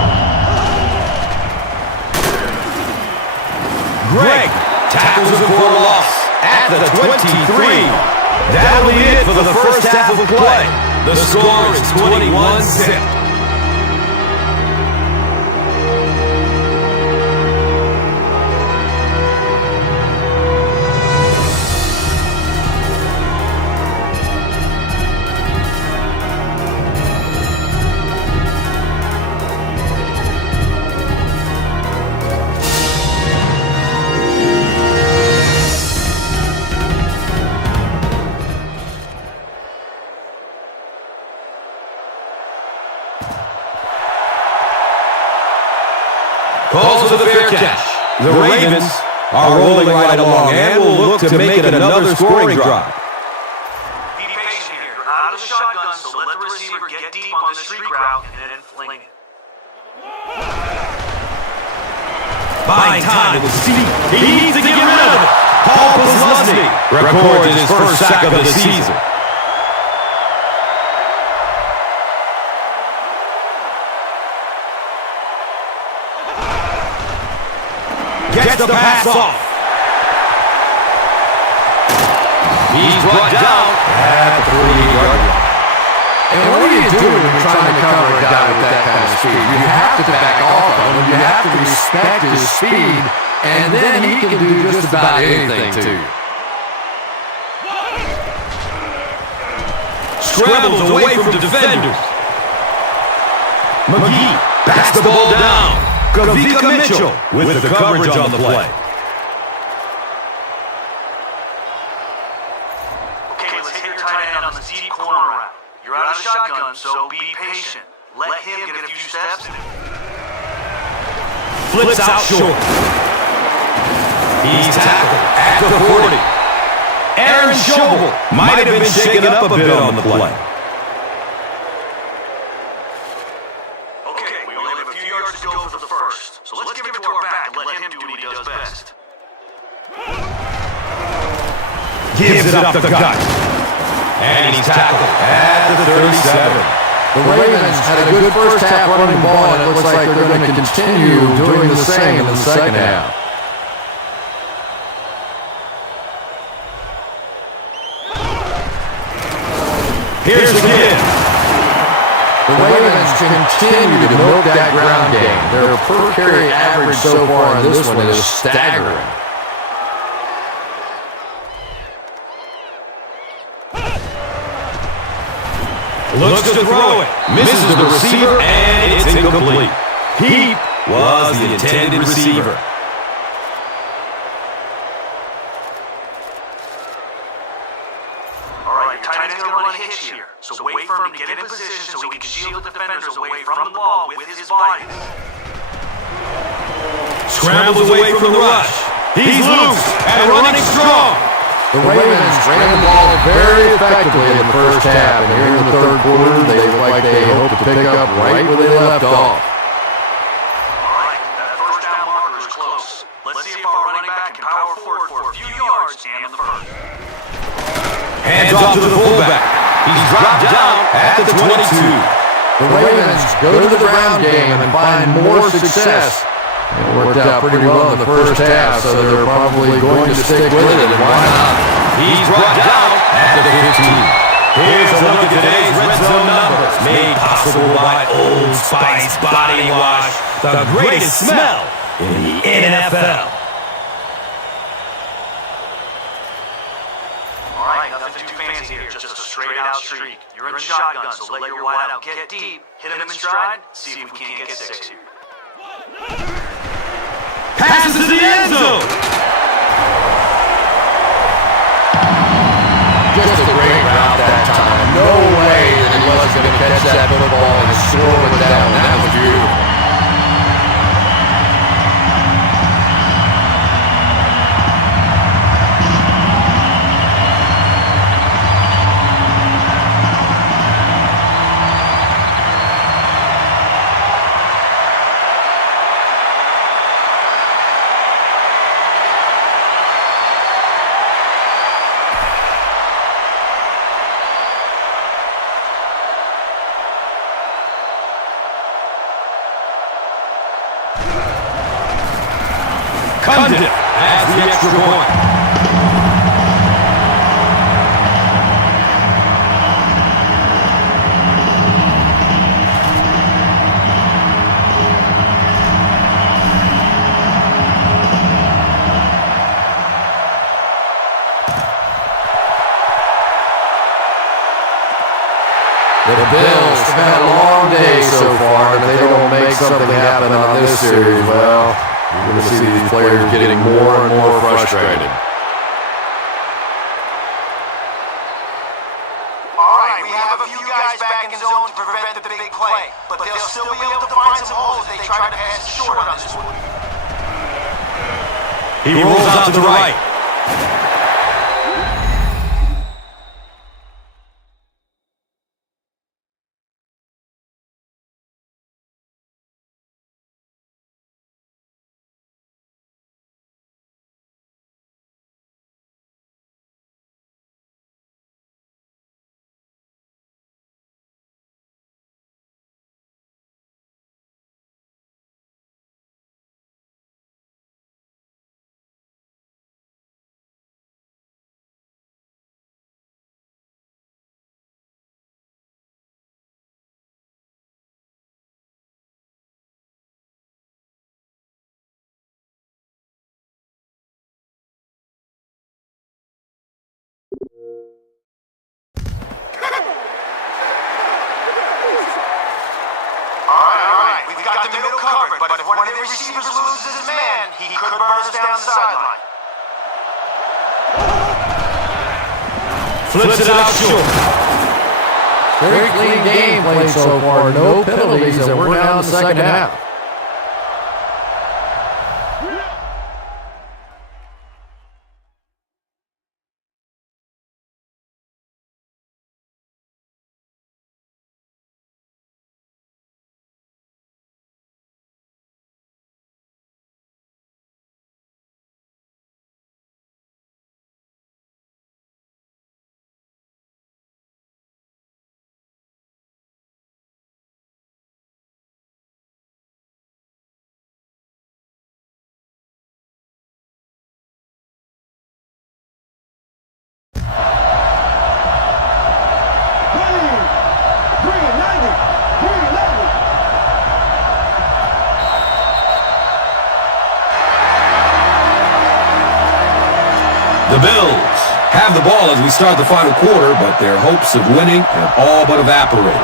Greg tackles him for a loss at the 23. That'll be it for the first half of play. The score is 21-10. Calls for the fair catch. The Ravens are rolling right along and will look to make it another scoring drive. Be patient here. You're out of the shotgun, so let the receiver get deep on the streak route and then fling it. Buying time with speed. He needs to get rid of it. Paul Posluszny records his first sack of the season. Gets the pass off. He's brought down at the 48-yard line. And what do you do when you're trying to cover a guy with that kind of speed? You have to back off of him. You have to respect his speed, and then he can do just about anything to you. Scrambles away from defenders. McGee backs the ball down. Kavika Mitchell with the coverage on the play. Okay, let's hit your tight end on the deep corner route. You're out of the shotgun, so be patient. Let him get a few steps. Flips out short. He's tackled at the 40. Aaron Schobel might have been shaken up a bit on the play. So let's give it to our back and let him do what he does best. Gives it up the gut. And he's tackled at the 37. The Ravens had a good first half running the ball, and it looks like they're going to continue doing the same in the second half. Here's the give. The Ravens continue to milk that ground game. Their per carry average so far in this one is staggering. Looks to throw it. Misses the receiver, and it's incomplete. He was the intended receiver. All right, your tight end's going to run a hitch here. So wait for him to get in position so he can shield the defenders away from the ball with his body. Scrambles away from the rush. He's loose and running strong. The Ravens ran the ball very effectively in the first half, and here in the third quarter, they look like they hope to pick up right where they left off. All right, that first down marker is close. Let's see if our running back can power forward for a few yards and the first. Hands off to the fullback. He's dropped down at the 22. The Ravens go to the ground game and find more success. It worked out pretty well in the first half, so they're probably going to stick with it, and why not? He's brought down at the 15. Here's a look at today's red zone numbers, made possible by Old Spice Body Wash, the greatest smell in the NFL. All right, nothing too fancy here, just a straight-out streak. You're in shotgun, so let your wideout get deep, hit him in stride, see if we can't get 6 here. Passes to the end zone. Just a great route that time. No way that he wasn't going to catch that football and slow it down. That was beautiful. Condit has the extra point. The Bills have had a long day so far, and if they don't make something happen on this series, well, you're going to see these players getting more and more frustrated. All right, we have a few guys back in zone to prevent the big play, but they'll still be able to find some holes if they try to pass short on this one. He rolls out to the right. All right, we've got the middle covered, but if one of the receivers loses his man, he could burn us down the sideline. Flips it out short. Very clean game played so far. No penalties, and we're now in the second half. The Bills have the ball as we start the final quarter, but their hopes of winning have all but evaporated.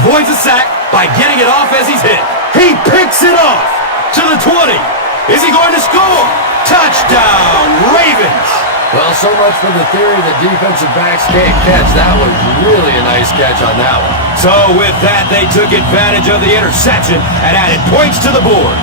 Avoids a sack by getting it off as he's hit. He picks it off to the 20. Is he going to score? Touchdown, Ravens! Well, so much for the theory that defensive backs can't catch. That was really a nice catch on that one. So with that, they took advantage of the interception and added points to the board.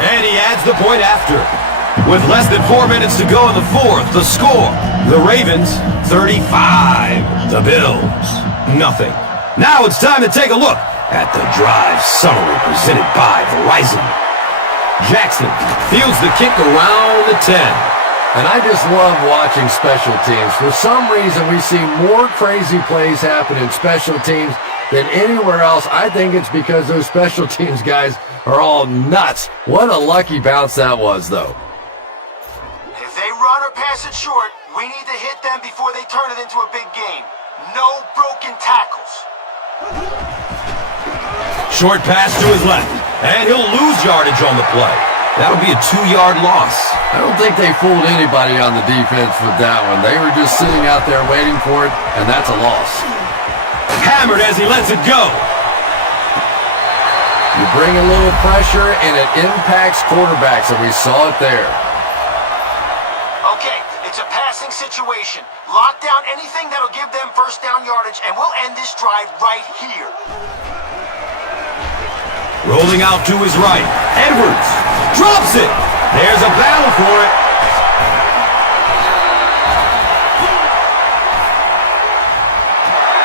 And he adds the point after. With less than 4 minutes to go in the fourth, the score, the Ravens 35, the Bills nothing. Now it's time to take a look at the drive summary presented by Verizon. Jackson fields the kick around the 10. And I just love watching special teams. For some reason, we see more crazy plays happen in special teams than anywhere else. I think it's because those special teams guys are all nuts. What a lucky bounce that was, though. If they run or pass it short, we need to hit them before they turn it into a big game. No broken tackles. Short pass to his left, and he'll lose yardage on the play. That'll be a 2-yard loss. I don't think they fooled anybody on the defense with that one. They were just sitting out there waiting for it, and that's a loss. Hammered as he lets it go. You bring a little pressure, and it impacts quarterbacks, and we saw it there. Okay, it's a passing situation. Lock down anything that'll give them first down yardage, and we'll end this drive right here. Rolling out to his right. Edwards drops it. There's a battle for it.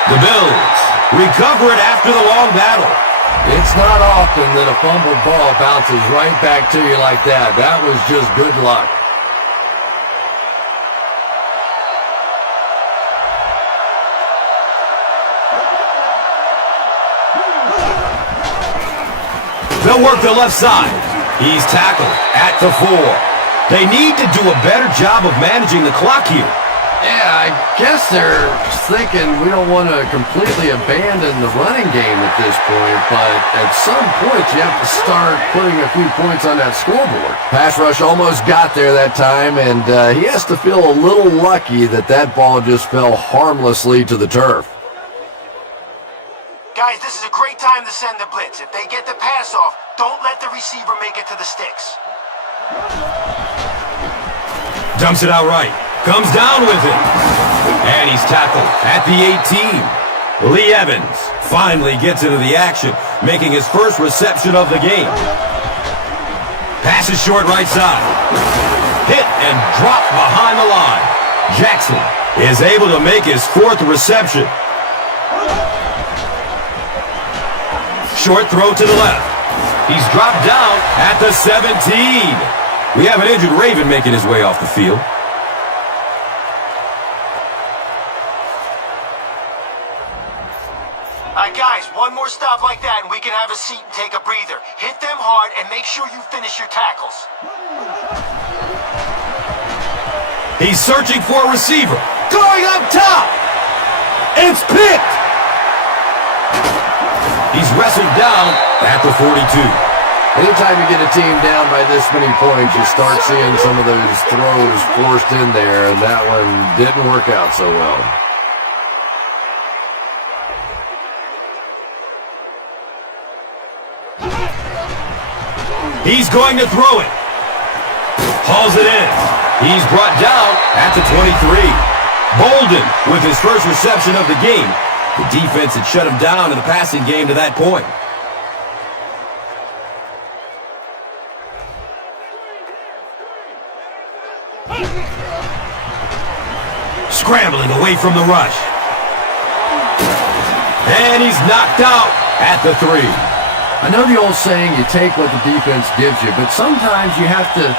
The Bills recover it after the long battle. It's not often that a fumbled ball bounces right back to you like that. That was just good luck. They'll work the left side. He's tackled at the 4. They need to do a better job of managing the clock here. Yeah, I guess they're thinking we don't want to completely abandon the running game at this point, but at some point you have to start putting a few points on that scoreboard. Pass rush almost got there that time, and he has to feel a little lucky that that ball just fell harmlessly to the turf. Guys, this is a great time to send the blitz. If they get the pass off, don't let the receiver make it to the sticks. Dumps it out right. Comes down with it. And he's tackled at the 18. Lee Evans finally gets into the action, making his first reception of the game. Passes short right side. Hit and dropped behind the line. Jackson is able to make his 4th reception. Short throw to the left. He's dropped down at the 17. We have an injured Raven making his way off the field. All right, guys, one more stop like that and we can have a seat and take a breather. Hit them hard and make sure you finish your tackles. He's searching for a receiver. Going up top. It's picked. He's wrestled down at the 42. Anytime you get a team down by this many points, you start seeing some of those throws forced in there, and that one didn't work out so well. He's going to throw it. Hauls it in. He's brought down at the 23. Bolden with his first reception of the game. The defense had shut him down in the passing game to that point. Scrambling away from the rush. And he's knocked out at the 3. I know the old saying, you take what the defense gives you, but sometimes you have to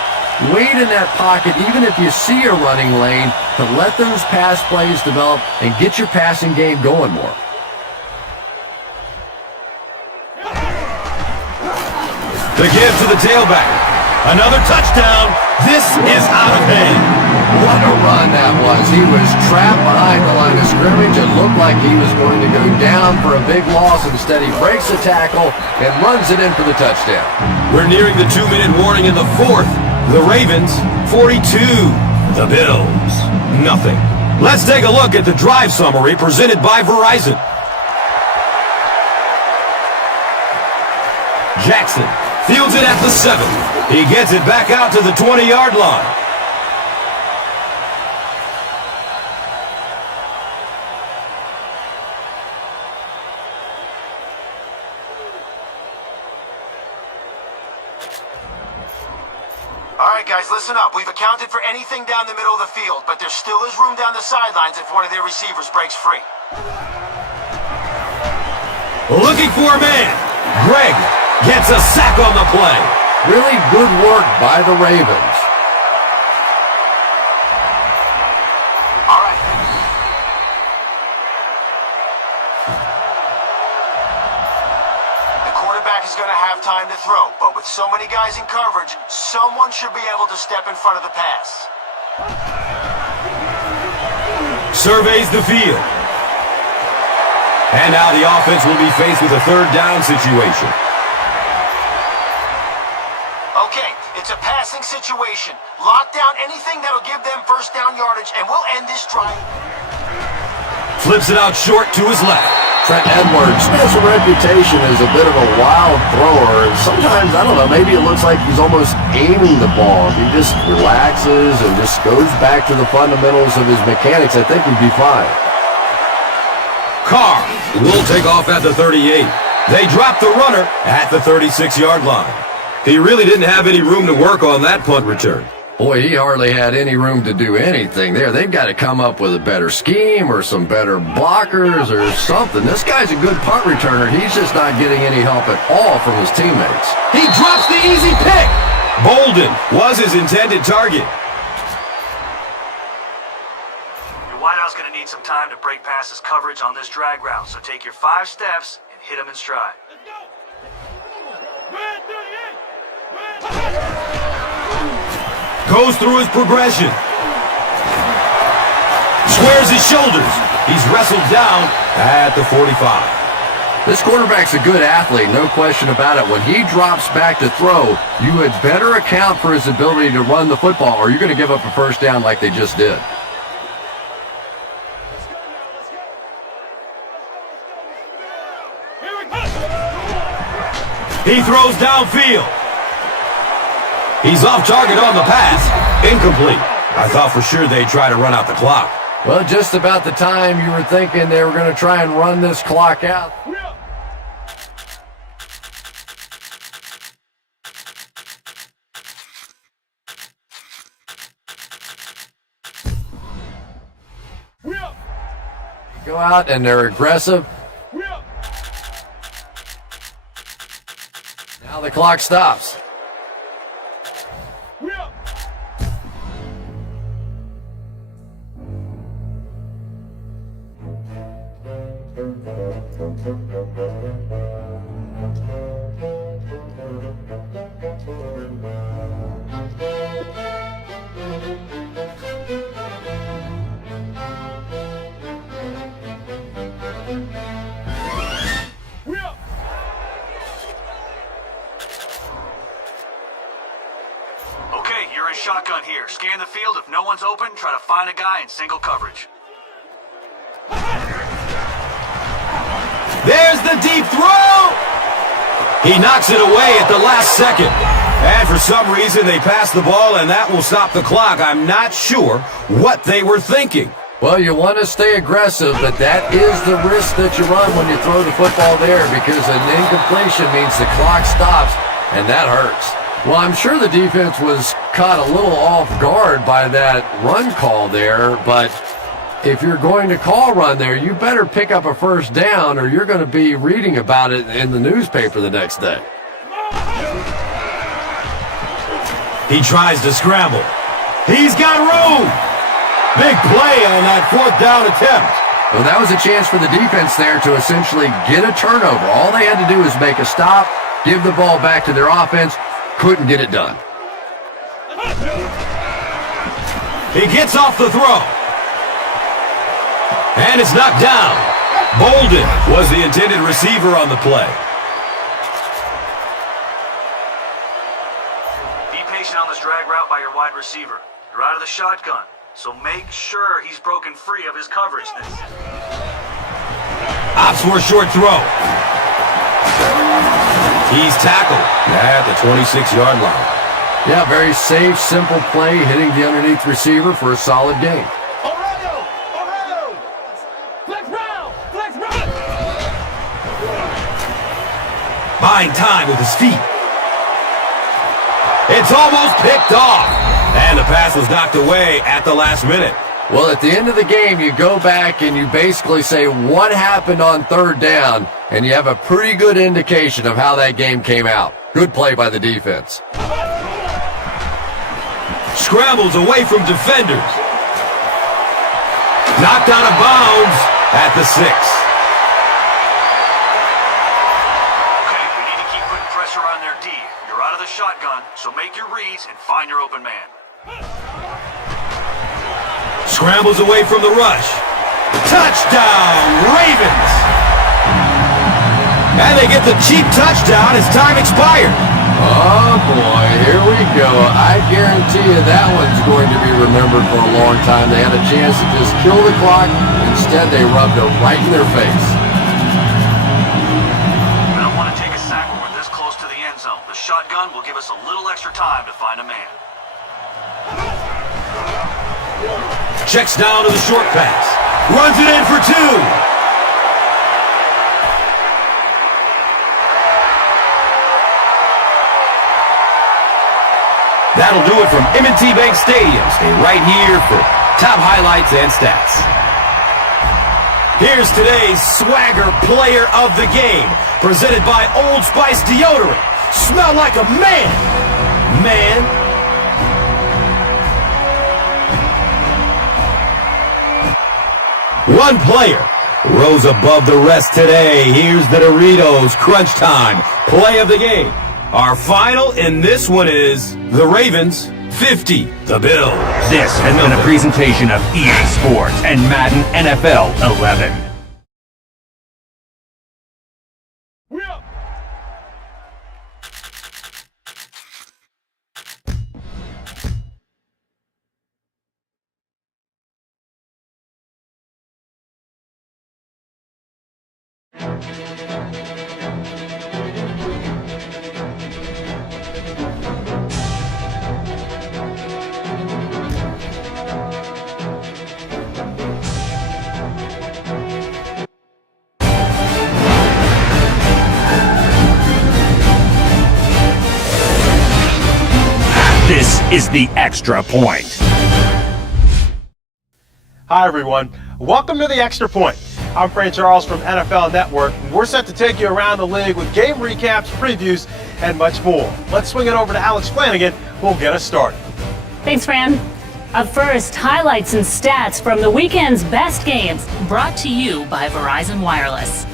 wait in that pocket, even if you see a running lane, to let those pass plays develop and get your passing game going more. The give to the tailback. Another touchdown. This is out of hand. What a run that was. He was trapped behind the line of scrimmage. It looked like he was going to go down for a big loss. Instead, he breaks the tackle and runs it in for the touchdown. We're nearing the 2-minute warning in the 4th. The Ravens, 42. The Bills, nothing. Let's take a look at the drive summary presented by Verizon. Jackson fields it at the 7. He gets it back out to the 20-yard line. All right, guys, listen up. We've accounted for anything down the middle of the field, but there still is room down the sidelines if one of their receivers breaks free. Looking for a man. Greg gets a sack on the play. Really good work by the Ravens. All right. The quarterback is going to have time to throw, but with so many guys in coverage, someone should be able to step in front of the pass. Surveys the field. And now the offense will be faced with a third down situation. Okay, it's a passing situation. Lock down anything that'll give them first down yardage, and we'll end this drive. Flips it out short to his left. Trent Edwards has a reputation as a bit of a wild thrower. Sometimes, I don't know, maybe it looks like he's almost aiming the ball. He just relaxes and just goes back to the fundamentals of his mechanics. I think he'd be fine. Carr will take off at the 38. They drop the runner at the 36-yard line. He really didn't have any room to work on that punt return. Boy, he hardly had any room to do anything there. They've got to come up with a better scheme or some better blockers or something. This guy's a good punt returner. He's just not getting any help at all from his teammates. He drops the easy pick. Bolden was his intended target. Your wideout's going to need some time to break past his coverage on this drag route, so take your 5 steps and hit him in stride. Goes through his progression. Squares his shoulders. He's wrestled down at the 45. This quarterback's a good athlete, no question about it. When he drops back to throw, you had better account for his ability to run the football, or you're going to give up a first down like they just did. He throws downfield. He's off target on the pass. Incomplete. I thought for sure they'd try to run out the clock. Well, just about the time you were thinking they were going to try and run this clock out. Go out and they're aggressive. Now the clock stops. Okay, you're in shotgun here. Scan the field. If no one's open, try to find a guy in single coverage. There's the deep throw! He knocks it away at the last second. And for some reason, they pass the ball, and that will stop the clock. I'm not sure what they were thinking. Well, you want to stay aggressive, but that is the risk that you run when you throw the football there, because an incompletion means the clock stops, and that hurts. Well, I'm sure the defense was caught a little off guard by that run call there, but if you're going to call run there, you better pick up a first down or you're going to be reading about it in the newspaper the next day. He tries to scramble. He's got room! Big play on that 4th down attempt. Well, that was a chance for the defense there to essentially get a turnover. All they had to do was make a stop, give the ball back to their offense. Couldn't get it done. He gets off the throw. And it's knocked down. Bolden was the intended receiver on the play. Be patient on this drag route by your wide receiver. You're out of the shotgun, so make sure he's broken free of his coverage. Opts for a short throw. He's tackled at the 26-yard line. Yeah, very safe, simple play, hitting the underneath receiver for a solid gain. Buying time with his feet. It's almost picked off. And the pass was knocked away at the last minute. Well, at the end of the game, you go back and you basically say what happened on third down, and you have a pretty good indication of how that game came out. Good play by the defense. Scrambles away from defenders. Knocked out of bounds at the 6. Okay, we need to keep putting pressure on their D. You're out of the shotgun, so make your reads and find your open man. Scrambles away from the rush. Touchdown, Ravens! And they get the cheap touchdown as time expired. Oh, boy, here we go. I guarantee you that one's going to be remembered for a long time. They had a chance to just kill the clock. Instead, they rubbed it right in their face. I don't want to take a sack when we're this close to the end zone. The shotgun will give us a little extra time to find a man. Checks down to the short pass. Runs it in for 2. That'll do it from M&T Bank Stadium. Stay right here for top highlights and stats. Here's today's Swagger Player of the Game, presented by Old Spice Deodorant. Smell like a man. Man. One player rose above the rest today. Here's the Doritos Crunch Time Play of the Game. Our final in this one is the Ravens 50, the Bills. This has been a presentation of EA Sports and Madden NFL 11. This is the Extra Point. Hi, everyone. Welcome to the Extra Point. I'm Frank Charles from NFL Network, and we're set to take you around the league with game recaps, previews, and much more. Let's swing it over to Alex Flanagan, who'll get us started. Thanks, Fran. Up first, highlights and stats from the weekend's best games, brought to you by Verizon Wireless.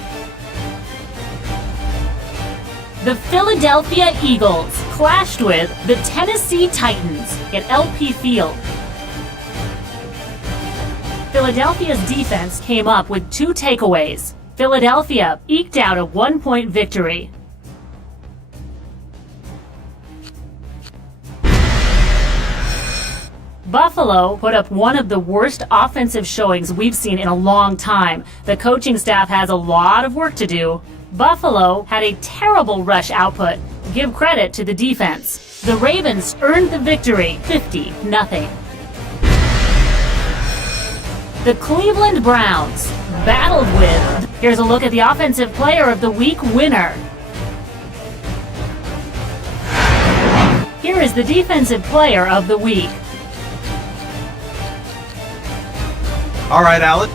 The Philadelphia Eagles clashed with the Tennessee Titans at LP Field. Philadelphia's defense came up with 2 takeaways. Philadelphia eked out a 1-point victory. Buffalo put up one of the worst offensive showings we've seen in a long time. The coaching staff has a lot of work to do. Buffalo had a terrible rush output. Give credit to the defense. The Ravens earned the victory, 50-0. The Cleveland Browns battled with... Here's a look at the Offensive Player of the Week winner. Here is the Defensive Player of the Week. All right, Alec,